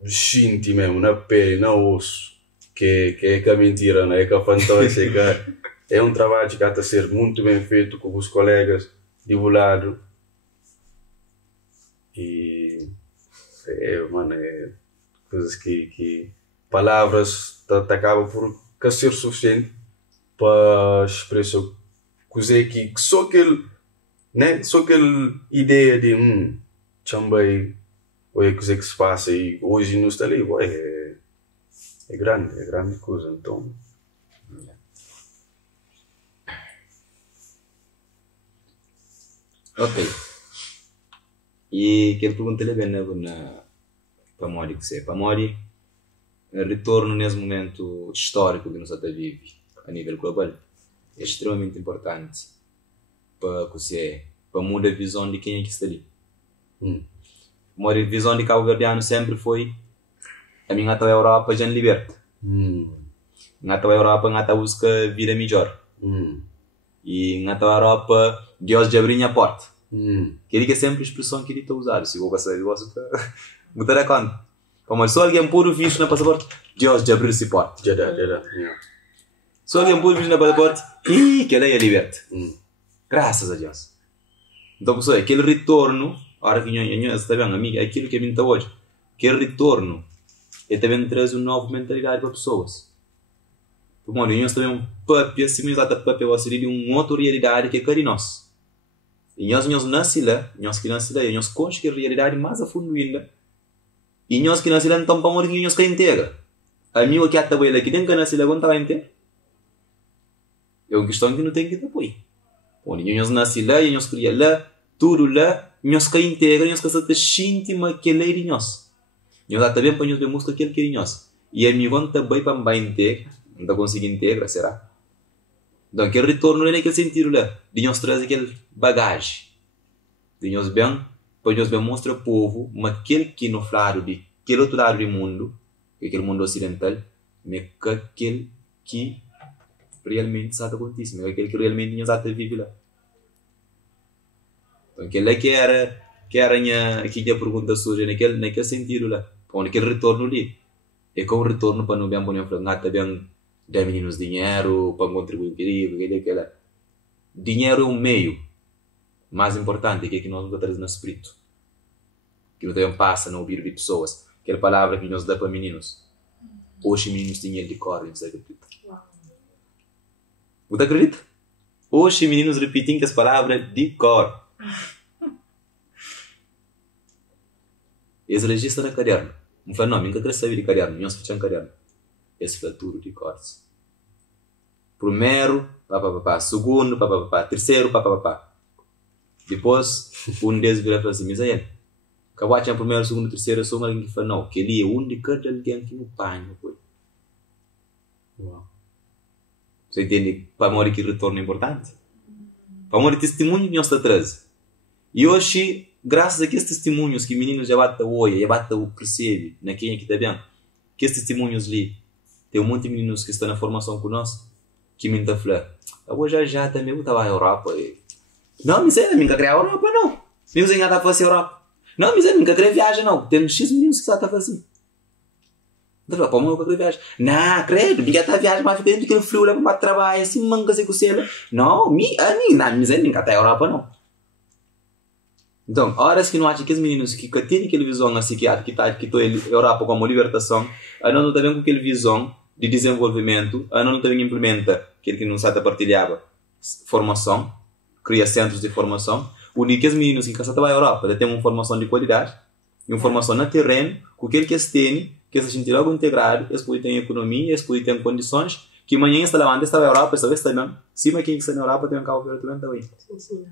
sente mesmo na pele, na osso que é a mentira, não é que a fantasia é um trabalho que está a ser muito bem feito com os colegas de lado. E é coisas que palavras acabam por ser suficiente para expressar coisa que só aquele, né, só aquela ideia de também olha coisa que se passa e hoje não está ali, é grande coisa, então. Ok. E quero perguntar-lhe bem para Mori que para Mori, retorno nesse momento histórico que nós até vive a nível global é extremamente importante para você, para mudar a visão de quem é que está ali. Mori, a visão de cabo-verdiano sempre foi a minha até a Europa já me liberta. Até a Europa a busca vida melhor. E até a Europa Deus já abriu a porta. Que ele é sempre a expressão que ele está usando. Se eu vou passar ele, você está a conta. Como se alguém pôr o visto no passaporte, Deus de abrir esse porte. Se alguém pôr o visto no passaporte, que ele é liberta. Graças a Deus. Então, pessoal, aquele retorno, a hora que nós está vendo, amiga, aquilo que a gente hoje, aquele retorno, ele também traz uma nova mentalidade para pessoas. Porque, nós também um papel, se nós temos papel, nós temos uma outra realidade que é cada nós. E nós nascemos lá, nós que nascemos lá, nós conseguimos a realidade mais a fundo ainda. E nós que nascemos lá, então, para morrer, nós que integra. A minha que está bem aqui, tem que nascer lá, quando está inteiro. É uma questão que não tem que depois. Onde nós nascemos lá, nós criamos lá, tudo lá, nós que integra, nós que se íntima que é de nós. Nós está bem para nós demonstrar aquilo que é de nós. E a minha conta bem para me integrar, não está conseguindo integrar, será? Então, aquele retorno não é naquele sentido lá, de nós trazer aquele bagagem. De nós bem, para nós bem mostrar ao povo, mas aquele que no lado de, aquele outro lado do mundo, aquele mundo ocidental, mas aquele que realmente está acontecendo, aquele que realmente nós está vivendo lá. Então, aquele é que era a pergunta surge naquele sentido lá, onde aquele retorno ali, é como um retorno para não bem bonito, para não estar bem dar meninos dinheiro, para contribuir com aquele. Dinheiro é um meio mais importante que nós vamos trazer no espírito, que não tem passa no ouvir de pessoas, aquela palavra que nos dá para meninos. Hoje meninos têm dinheiro de cor, você acredita? Você acredita? Hoje meninos repetem as palavras de cor. Eles registram no caderno. Não fala, não, nunca quero saber de caderno, não sei caderno. Esse foi tudo de cortes. Primeiro, papapá. Segundo, papapá. Terceiro, papapá. Depois, um deles vira e fala assim, mas aí, acabou tinha primeiro, segundo, terceiro, segundo, alguém que fala, não, que ele é um de cada alguém que no pai, não foi. Uau. Você entende? Para morrer que retorno é importante. Para morrer testemunho que nós está atrás. E hoje, graças a aqueles testemunhos que meninos já batem o olho, já batem o percebe, na quem é que está bem, que esses testemunhos ali, tem um monte de meninos que estão na formação conosco, que me estão falando, eu já também eu estava na Europa. Não, mas eu nunca queria a Europa, não. Eu ainda estava a fazer a Europa. Não, mas eu nunca queria viajar, não. Tem X meninos que só estão a fazer. Então, como eu nunca queria viajar? Não, credo, ninguém está a viajar mais dentro do que o frio, leva para trabalho, assim, manga, assim, com o céu. Não, mas eu nunca está a Europa, não. Então, horas que não acha que os meninos que têm aquela visão psiquiátrica que estão a Europa como libertação, a não está bem com aquela visão de desenvolvimento, a não também implementa aquilo que não sabe partilhava formação, cria centros de formação, onde os meninos que estão a Europa têm uma formação de qualidade, uma formação no terreno, com aquele que eles têm, que se sentem logo integrados, eles podem ter economia, eles podem ter condições, que amanhã está lá, antes estava na Europa, essa vez está bem, cima quem está na Europa tem um carro também também. Sim.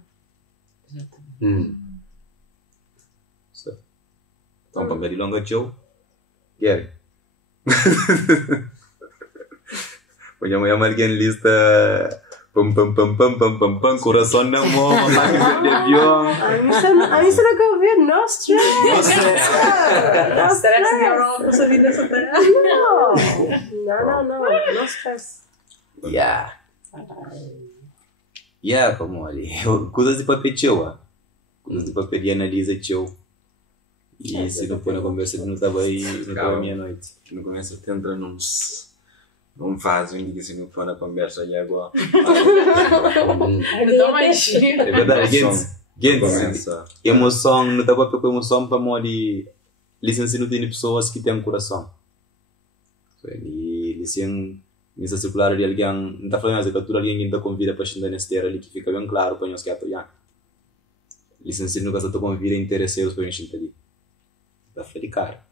Então, para ver longa tchau, Gary. Podemos chamar alguém lista pam, coração na mão, máquina de avião. A mim você não quer ouvir, no stress. No stress na Europa, sua vida só tá... Não, no stress. Como ali, coisas de papel tchau, coisas de papel de analisa tchau. E se não for na conversa, não estava aí, não estava meia-noite. No começo você entra num fase onde se não for na conversa já é igual. Não dá mais. É verdade, emoção, não estava com emoção para morrer. Licença não tem pessoas que têm coração. E licença, nessa circular de alguém, não está falando mais, a cultura alguém que está convida para xingar nessa terra ali, que fica bem claro para nós que é apoiar. Licença nunca está convida interesseiros para nós xingar ali. Da frente de cara.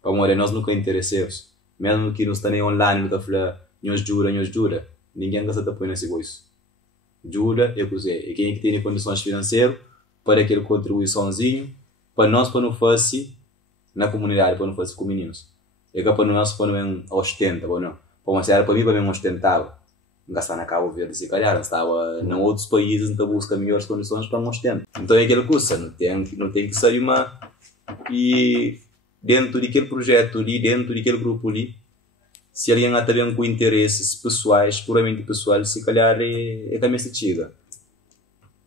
Para morrer, nós nunca interesseiros. Mesmo que não está nem online, não está falando, nós jura. Ninguém gosta de apoiar nesse coisa. Jura é coisa. E quem é que tem condições financeiras para aquele contribuiçãozinho, para nós, para não fazer na comunidade, para não fazer com meninos. É que para nós, para não ostentar, para não. Para uma série, para mim, para não ostentar. Não está na Cabo Verde, se calhar, estava em outros países, então busca melhores condições para mostrar. Então é aquela coisa, não tem que sair uma... E dentro daquele projeto ali, dentro daquele grupo ali, se alguém está bem com interesses pessoais, puramente pessoais, se calhar é que a mesa chega.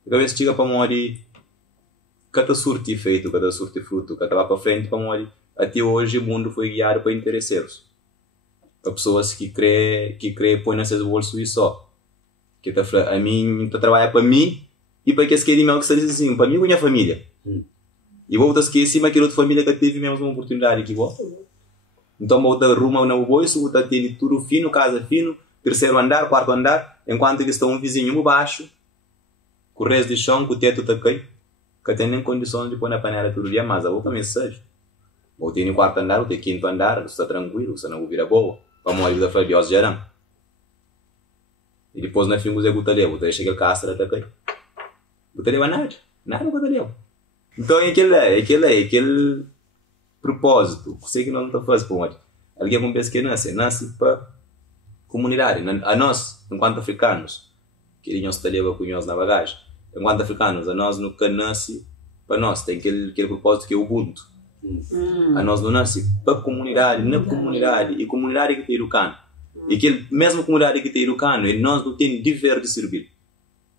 Cada vez chega para morrer, cada surto feito, cada surto fruto, cada vai para frente para morrer. Até hoje o mundo foi guiado para interesseiros. Para pessoas que põem nesses bolsos e só. Que tá a mim trabalha para mim e para que eles querem mesmo que seja assim, para mim e minha família. E vou esquecer mas aquela outra família que teve mesmo uma oportunidade aqui, bom. Então vou dar rumo no bolso, vou ter tudo fino, casa fino, terceiro andar, quarto andar, enquanto eles estão um vizinho baixo, com o resto de chão, com o teto tá cai, que tem nem condições de pôr na panela todo dia, mas eu vou comer seja. Vou ter no quarto andar, vou ter quinto andar, está tranquilo, você não vou virar boa. Vamos ali da família, os geram. E depois na fim você gutaleu, você chega a casa, tá cai. Gutaleu a nada gutaleu. Então é aquele propósito, sei que não está fácil para onde. Alguém como pensa que nasce para comunidade. A nós, enquanto africanos, que nós trabalhamos com nós na bagagem, enquanto africanos, a nós nunca nasce para nós, tem aquele propósito que é o Ubuntu. A nós não nasce para a comunidade, na comunidade, e comunidade que está educando. E aquele mesmo comunidade que está educando, e nós não temos dever de servir.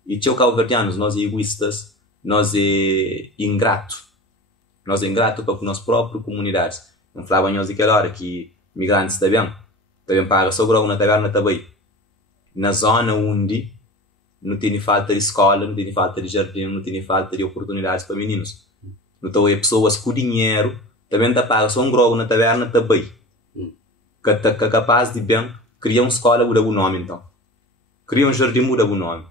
E tchau cabo-verdianos, nós é egoístas, nós é ingrato. Nós é ingrato para com as próprias comunidades. Não falavam nós daquela hora que migrantes também pagam só grau na taverna também. Na zona onde não tem falta de escola, não tem falta de jardim, não tem falta de oportunidades para meninos. Então é pessoas com dinheiro também pagam só grau na taverna também. Que é capaz de bem criar uma escola muda o nome então. Criar um jardim muda o nome.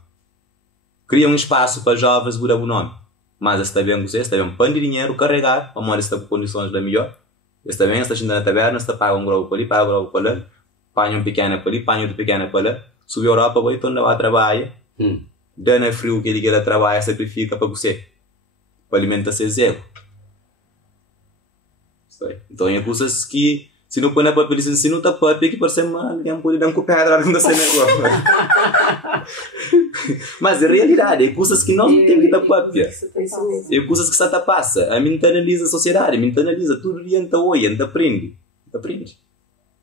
Criar um espaço para jovens muda o nome. Mas está bem você, está bem pão de dinheiro, carregar, a mãe está com condições da melhor. Está bem, está na taverna, está paga um grau para ali, paga um grau para lá, panha um pequeno para ali, panha outro pequeno para lá, subiu a Europa, vai então lá trabalha, dando frio que ele quer trabalhar, sacrifica para você, para alimentar seus egos. Então é coisas que, se não põe na papel, se não está papel, que parece mal, alguém pode dar um pedra dentro desse negócio. Mas é realidade, é coisas que nós não temos que dar papel. É coisas que só passa. A mim analisa a sociedade, a mim analisa tudo dia, então olha, então aprende.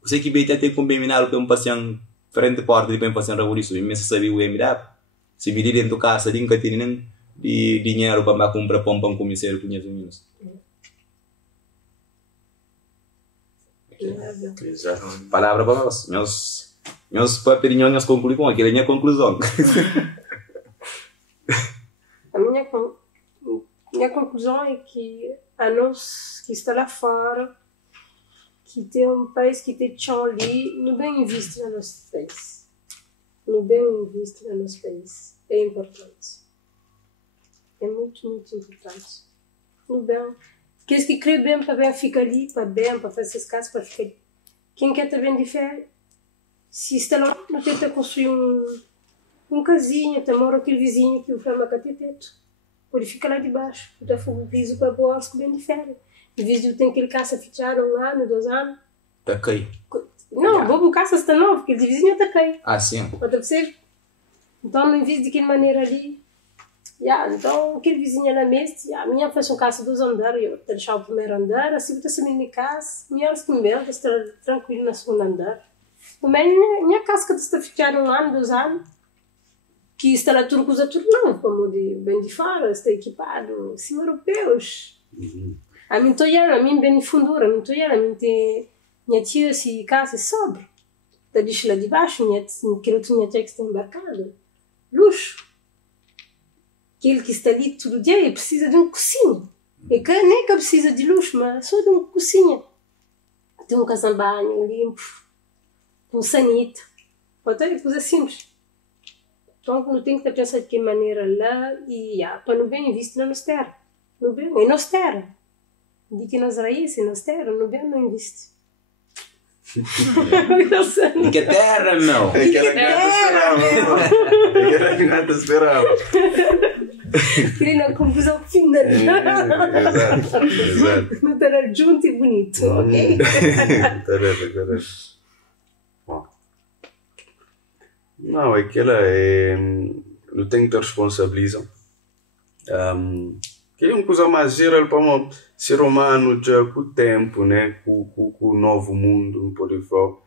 Você que bem até com bem minar para um passeio frente à porta de um passeio revolução, e se sabia o MDAP, se vir dentro da casa, nunca tem nem de dinheiro para comprar pão para começar com os meninos. Exato. Palavra para nós. Meus papirinhos concluem com aquela minha conclusão. A minha conclusão é que a nós que está lá fora, que tem um país que tem chão ali, não bem investe no nosso país. Não bem investe no nosso país. É importante. É muito, muito importante. Não bem. Aqueles que creem bem para bem ficar ali, para bem, para fazer as casas, para ficar ali. Quem quer também de fé, se está lá, não tenta construir um casinho, até mora aquele vizinho que o flama cateteto. Pode ficar lá debaixo, até o piso para boa que bem de férias. Em vez de ter aquele caça fechado 1 ano, 2 anos. Está cai. Não, vou caça está novo, porque o vizinho está cai. Ah, sim. Então, em vez de aquela maneira ali, então aquele vizinho na mesa, a minha faz um caça 2 andares, eu deixar o primeiro andar, assim eu estou na casa, minha primeira está tranquilo na segunda andar. Mas minha casa que está fechada 1 ano, 2 anos, que está lá tudo coisa tudo não, como de bem de fora, está equipado, assim europeus. A mim estou a mim bem de fundura, a mim estou a mim tem minha tia se casa sobre, está deixa lá de baixo, que eu tinha tia que está embarcado, luxo. Aquele que está ali todo dia ele precisa de uma cozinha. E que nem que precisa de luxo, mas só de uma cozinha. Tem um casambanho limpo, um sanito. Pode ter coisa simples. Então não tem que pensar de que maneira lá e para não bem investir na nossa terra. Não bem, é nossa terra. De que nas raízes é nossa terra, não bem não investe. Que terra, meu! Que era que não te esperava. Queria uma conclusão final. Exato. Não estar junto e bonito, ok? Bom. Não, aquela é. Não tem que ter responsabilização. Que é uma coisa mais geral para um ser humano já com o tempo, né? Com o novo mundo, não pode falar.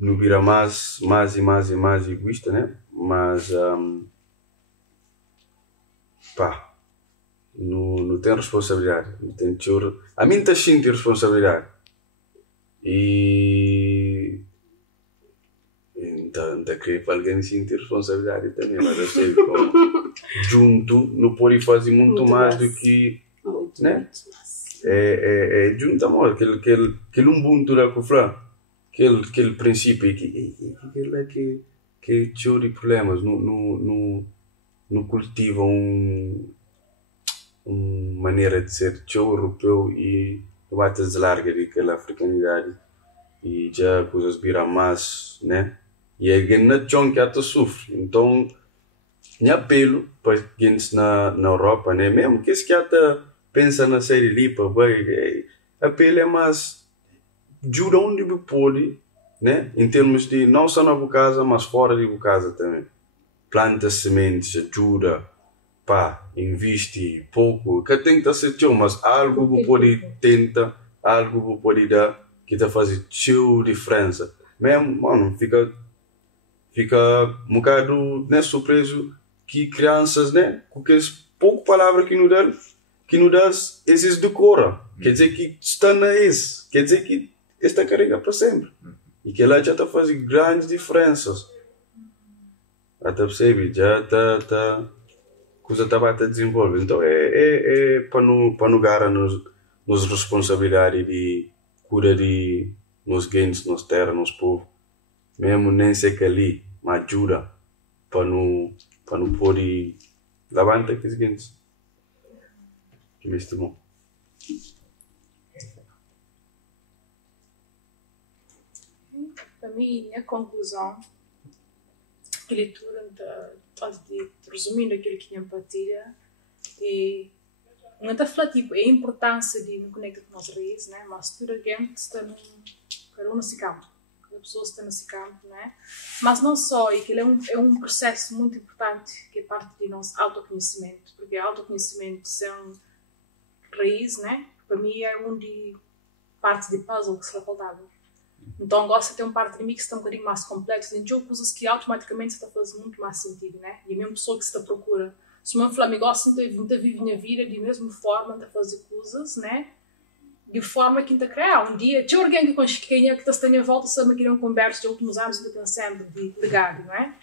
Não vira mais e mais egoísta, né? Mas pá, não tem responsabilidade, não tem choro. A mim está sentindo responsabilidade. E então queria para alguém sentir responsabilidade também, mas eu sei como junto não pode fazer muito mais do que, né? É junto, amor, aquele ubuntu da Kufra, aquele princípio que chora problemas, não cultiva uma maneira de ser europeu e bate larga daquela africanidade e já coisas viram mais, né? E é que na chão que até sofre. Então, minha apelo para quem na Europa, né? Mesmo que esse que até pensa na série Lipa, apelo é mais ajuda onde pode, né? Em termos de não só na casa, mas fora de casa também. Planta sementes, ajuda, pá, investe pouco, que tem que ser teu, mas algo pode tentar, algo pode dar, que tá fazendo teu diferença. Mesmo, mano, fica um bocado, né, surpreso que crianças, né, com aquelas poucas palavras que nos dá, esses decora. Quer dizer que está na esse, quer dizer que esta carrega para sempre. E que ela já está fazendo grandes diferenças. Até percebe, já está coisa estava a desenvolver. Então é para não gara nos responsabilidade de cura de nos gains, nos terra, nos povos. Mesmo nem sei que ali, mas ajuda para não poder levantar aqueles gains. Que me estimou. Para mim, a conclusão, a leitura, resumindo aquilo que tinha partilha, e não está a falar tipo, a importância de me conectar com as raízes, né? Mas toda a gente está nesse campo, cada pessoa está nesse campo, né? Mas não só, e que ele é um processo muito importante que é parte do nosso autoconhecimento, porque autoconhecimento são raízes, né? Para mim é de parte de puzzle que se faltava. Então gosto de ter uma parte de mim que está um bocadinho mais complexo, então coisas que automaticamente está fazendo muito mais sentido, né? E a mesma pessoa que está procura. Se uma pessoa me gosta de viver minha vida de mesma forma, de fazer coisas, né? De forma que está criar. Um dia, tinha alguém que está à volta, sabe que não conversa de últimos anos que estão sempre ligado, não é?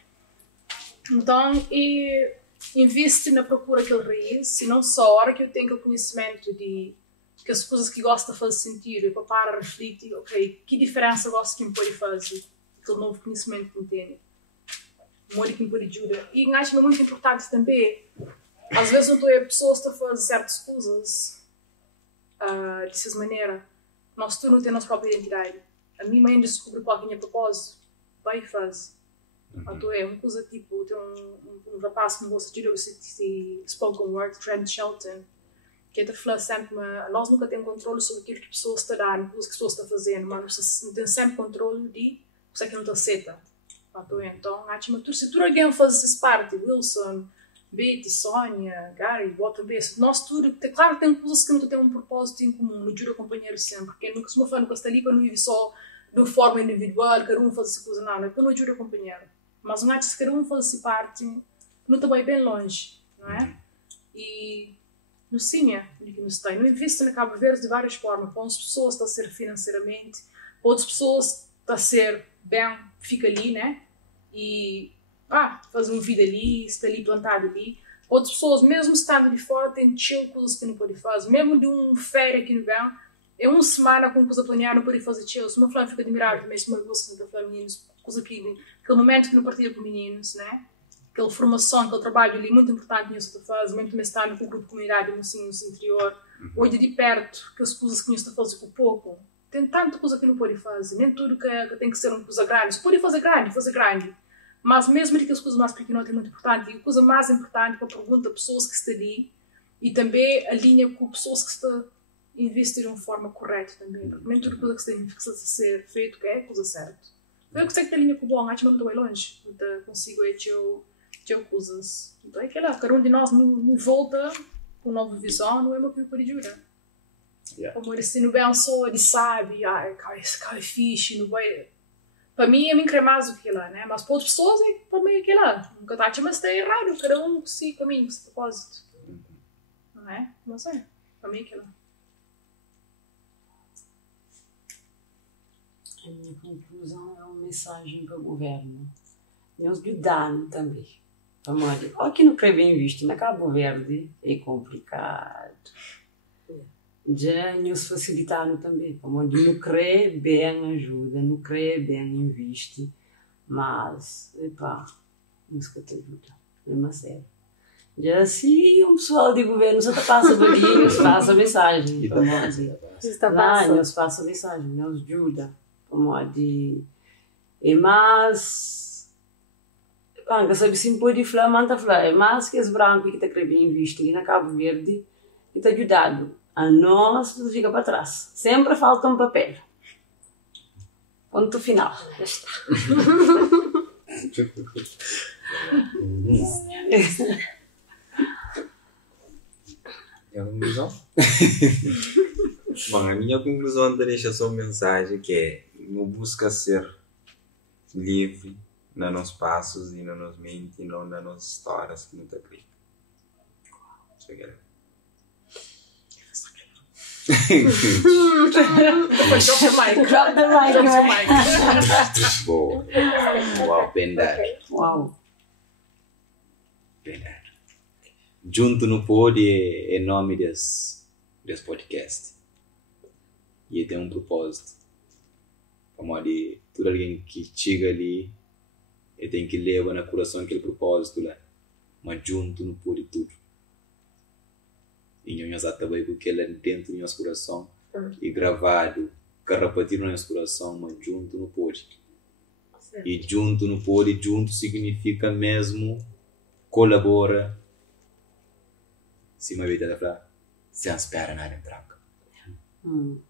Então, e investe na procura daquele raiz, e não só a hora que eu tenho o conhecimento de que as coisas que gosto de fazer sentido, para parar, refletir, ok, que diferença gosto que me pode fazer, aquele novo conhecimento que me tem, muito que me pode ajudar. E acho que é muito importante também, às vezes eu estou a pessoas que estão a fazer certas coisas dessa maneira, nós não temos a nossa própria identidade. A minha mãe descobre qual é o meu propósito, vai e faz. Então é uma coisa tipo, tem um rapaz que me gosta de spoken word, Trent Shelton, que é de falar sempre, nós nunca temos controle sobre aquilo que a pessoa está dando, aquilo que a pessoa está fazendo, mas não tem sempre controle de o que não está aceita. Então, acho que se tu alguém faz essa parte, Wilson, Betty, Sónia, Gary, bota bem, nós tudo, claro que tem coisas que não têm um propósito em comum, não jura companheiro sempre, porque nunca se me fala que está ali para não viver só de forma individual, cada um faz essa coisa, não é para não jura companheiro. Mas não acho que se cada um faz essa parte, não está bem longe, não é? E no Sínia, não investe na Cabo Verde de várias formas. Para umas pessoas está a ser financeiramente, para outras pessoas está a ser bem, fica ali, né? E faz uma vida ali, está ali plantado ali. Para outras pessoas, mesmo estando de fora, tem chill coisas que não pode fazer. Mesmo de uma férias aqui no verão, é uma semana com coisa planeada, não pode fazer chill. Se uma flor fica admirável, mas se uma gosta de falar meninos, coisa que, aquele momento que não partilha com meninos, né? Aquela formação, aquele trabalho ali muito importante nisso que tu fazes, mesmo também estar no grupo de comunidade, no interior, olha de perto, que as coisas que tu fazes com pouco, tem tanta coisa que não pode fazer, nem tudo que tem que ser uma coisa grande, se pode fazer grande, mas mesmo aquelas coisas mais pequenas é muito importante, e a coisa mais importante é a pergunta a pessoas que estão ali, e também a linha com pessoas que estão a investir de uma forma correta também, porque nem tudo coisa que tem que ser feito que é a coisa certa. Eu sei que tem linha com o bom, acho que não estou bem longe, não consigo ter coisas. Então é aquela, cada um de nós não volta com uma nova visão, não é uma coisa que ajuda. Como ele se não bem só, ele sabe, esse cara é fixe, não vai. Para mim é muito mais do que lá, né? Mas para outras pessoas, para mim é aquela. Nunca está mas está errado, cada um se caminho, esse propósito. Não é? Não sei. Para mim que não. A minha conclusão é uma mensagem para o governo. Nós ajudando também. Vamos olha, aqui no creio bem visto, na Cabo Verde é complicado. Já nos facilitando também. Vamos olha, no creio bem ajuda, no creio bem investe, mas, epá, não se te ajuda, mesmo a sério. Já se um pessoal de governo só te passa vaguinho, nos passa a mensagem. Vamos dizer. Nos passa a mensagem, nos ajuda. E mas que sabe se pode falar manta falar é mais que os brancos que está bem visto ali na Cabo Verde e está ajudado a nós não fica para trás sempre falta um papel ponto final já está. É a conclusão? Bom, a minha conclusão deixa só uma mensagem que é não busca ser livre nos nossos passos e nas nossas mentes e não nas nossas histórias que não está escrito. Isso é que é. Drop the mic. Boa. Uau, bem dado. Uau. Bem dado. Junto no Pod é nome desse podcast. E tem um propósito. Como ali, todo alguém que chega ali, ele tem que levar no coração aquele propósito lá. Mas junto no Pod tudo. E nós também porque ele é dentro do nosso coração e gravado, carrapatinho no nosso coração, mas junto no Pod. E junto no Pod, junto significa mesmo colabora. Se uma vida da falar, sem espera nada em troca.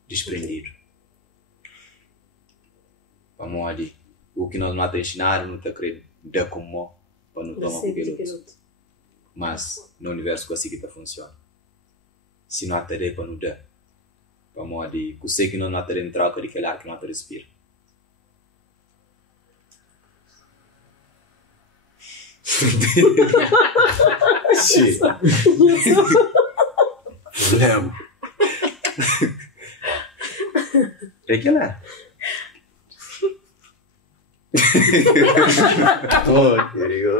Desprendido. Vamos ali. O que nós não te ensinaram, não está querendo dar como para não tomar aquele outro. Mas no universo assim que funciona. Se não te para não dar. Vamos ali. Eu sei que não te em troca de aquele ar que não te respira. Sim. Problema. É que lá. Oh, querido.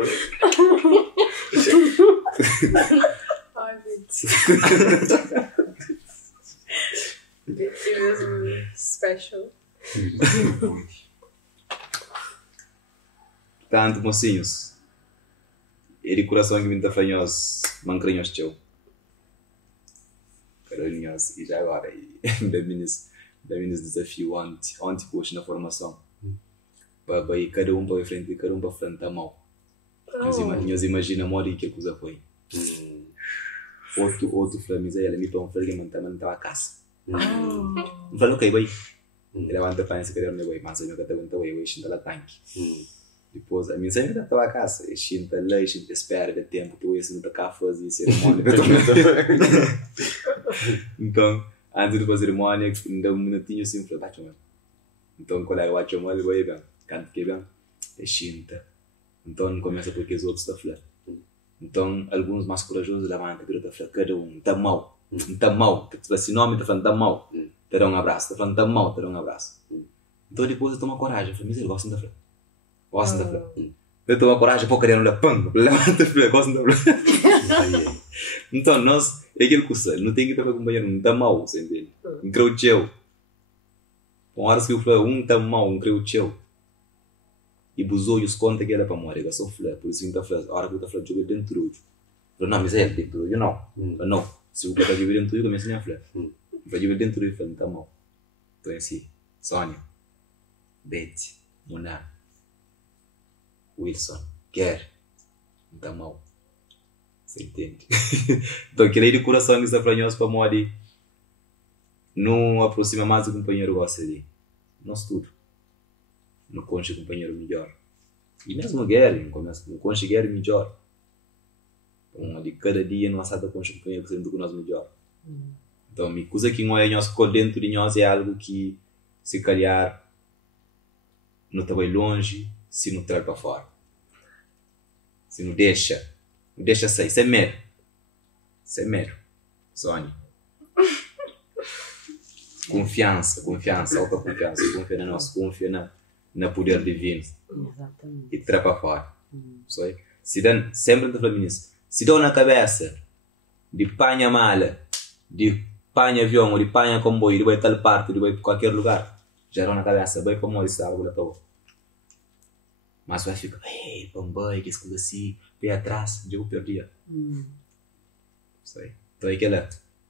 Ai, it was special. Tanto, mocinhos. Ele coração que me está fanhoso, mancrinhos teu. Carolinhos, e já agora, da minhas desafio ontem puxo na formação. Para ir cada um para frente e cada um para frente a mão. Nós imaginamos a hora que a coisa foi. Outro flamengo, ele me pôs um flamengo, mas estava a caça. Falou que vai. Ele levanta para esse querer vai, mas eu nunca estava vai, enchendo lá tanque. Depois a minha sempre estava a caça, enchendo lá, enchendo espera de tempo, tu esse não está cá fazer cerimônia. Então, antes de fazer cerimônia, ainda um minutinho assim, falei, bate mesmo. Então, quando eu acho mal, vai bem, canto que bem, enchendo. Então, começa porque os outros estão falando. Então, alguns mais corajosos levantam, viram, estão falando, cada um está mal. Está mal, se nome está falando, está mal, te dá um abraço, está falando, está mal, te dá um abraço. Então depois eu tomo coragem, eu falo, mas ele gosta de falar. Gosta de falar. Eu tomo coragem, pô, querendo olhar, pão, levanta, gosta de falar. Então nós, é aquele curso, não tem que estar acompanhando, não está mal, você entende? Um creio teu. Com horas que eu falo, está mal, um creio teu. E busou e os conta que era para morrer, eu só falei, por isso que está falando, a hora que eu estou falando, jogo dentro do eu não, mas é dentro do não. Não. Se o que está dentro do eu comecei a falar. Vai dentro do eu falei, está mal. Então é assim, Sônia, Betty, Mona, Wilson, quer, está mal. Você entende? Então aquele aí de coração que está falando para morrer, não aproxima mais do companheiro gosta de nós tudo. Não conche companheiro melhor. E mesmo guerra, não conche guerra melhor. Então, de cada dia nós estamos com o companheiro que do nós melhor. Então, a coisa que nós ficou dentro de nós é algo que, se calhar, não está bem longe, se não traz para fora. Se não deixa sair. Isso é mero. Sônia. Confiança, autoconfiança. Confia na nós, confia na poder divino. Exatamente. E trepa fora. Se dá, sempre te falando nisso. Se dá na cabeça de panha mala, de panha avião, ou de panha comboio, de vai tal parte, de vai qualquer lugar, já dá na cabeça, vai como ele está, agora estou. Mas vai ficar, ei, pambai, que escuta assim, pé atrás, eu perdia. Então é aquela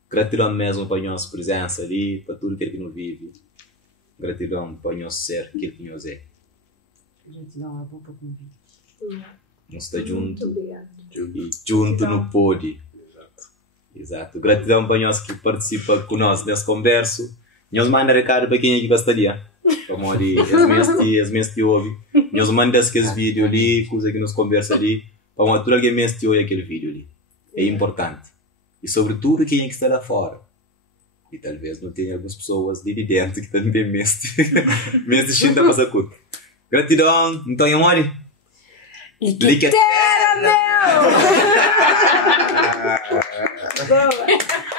gratidão mesmo para a nossa presença ali, para tudo que nos vive. Gratidão para o nosso ser, aquilo que nós é. Gratidão a boa convite. Nós estamos juntos Obrigado. e junto no pódio. Exato. Gratidão para nós que participa conosco nessa conversa. Nós manda recado para quem é que gostaria. Como ali, as minhas que ouve. Nós manda aqueles vídeos ali, coisa que nos conversa ali. Para uma altura que mesmo que ouve aquele vídeo ali. É importante. E sobretudo quem é que está lá fora. E talvez não tenha algumas pessoas de dentro que também mesmo xinda para essa coisa. Gratidão. Então, amor. Liquetera, meu! Boa!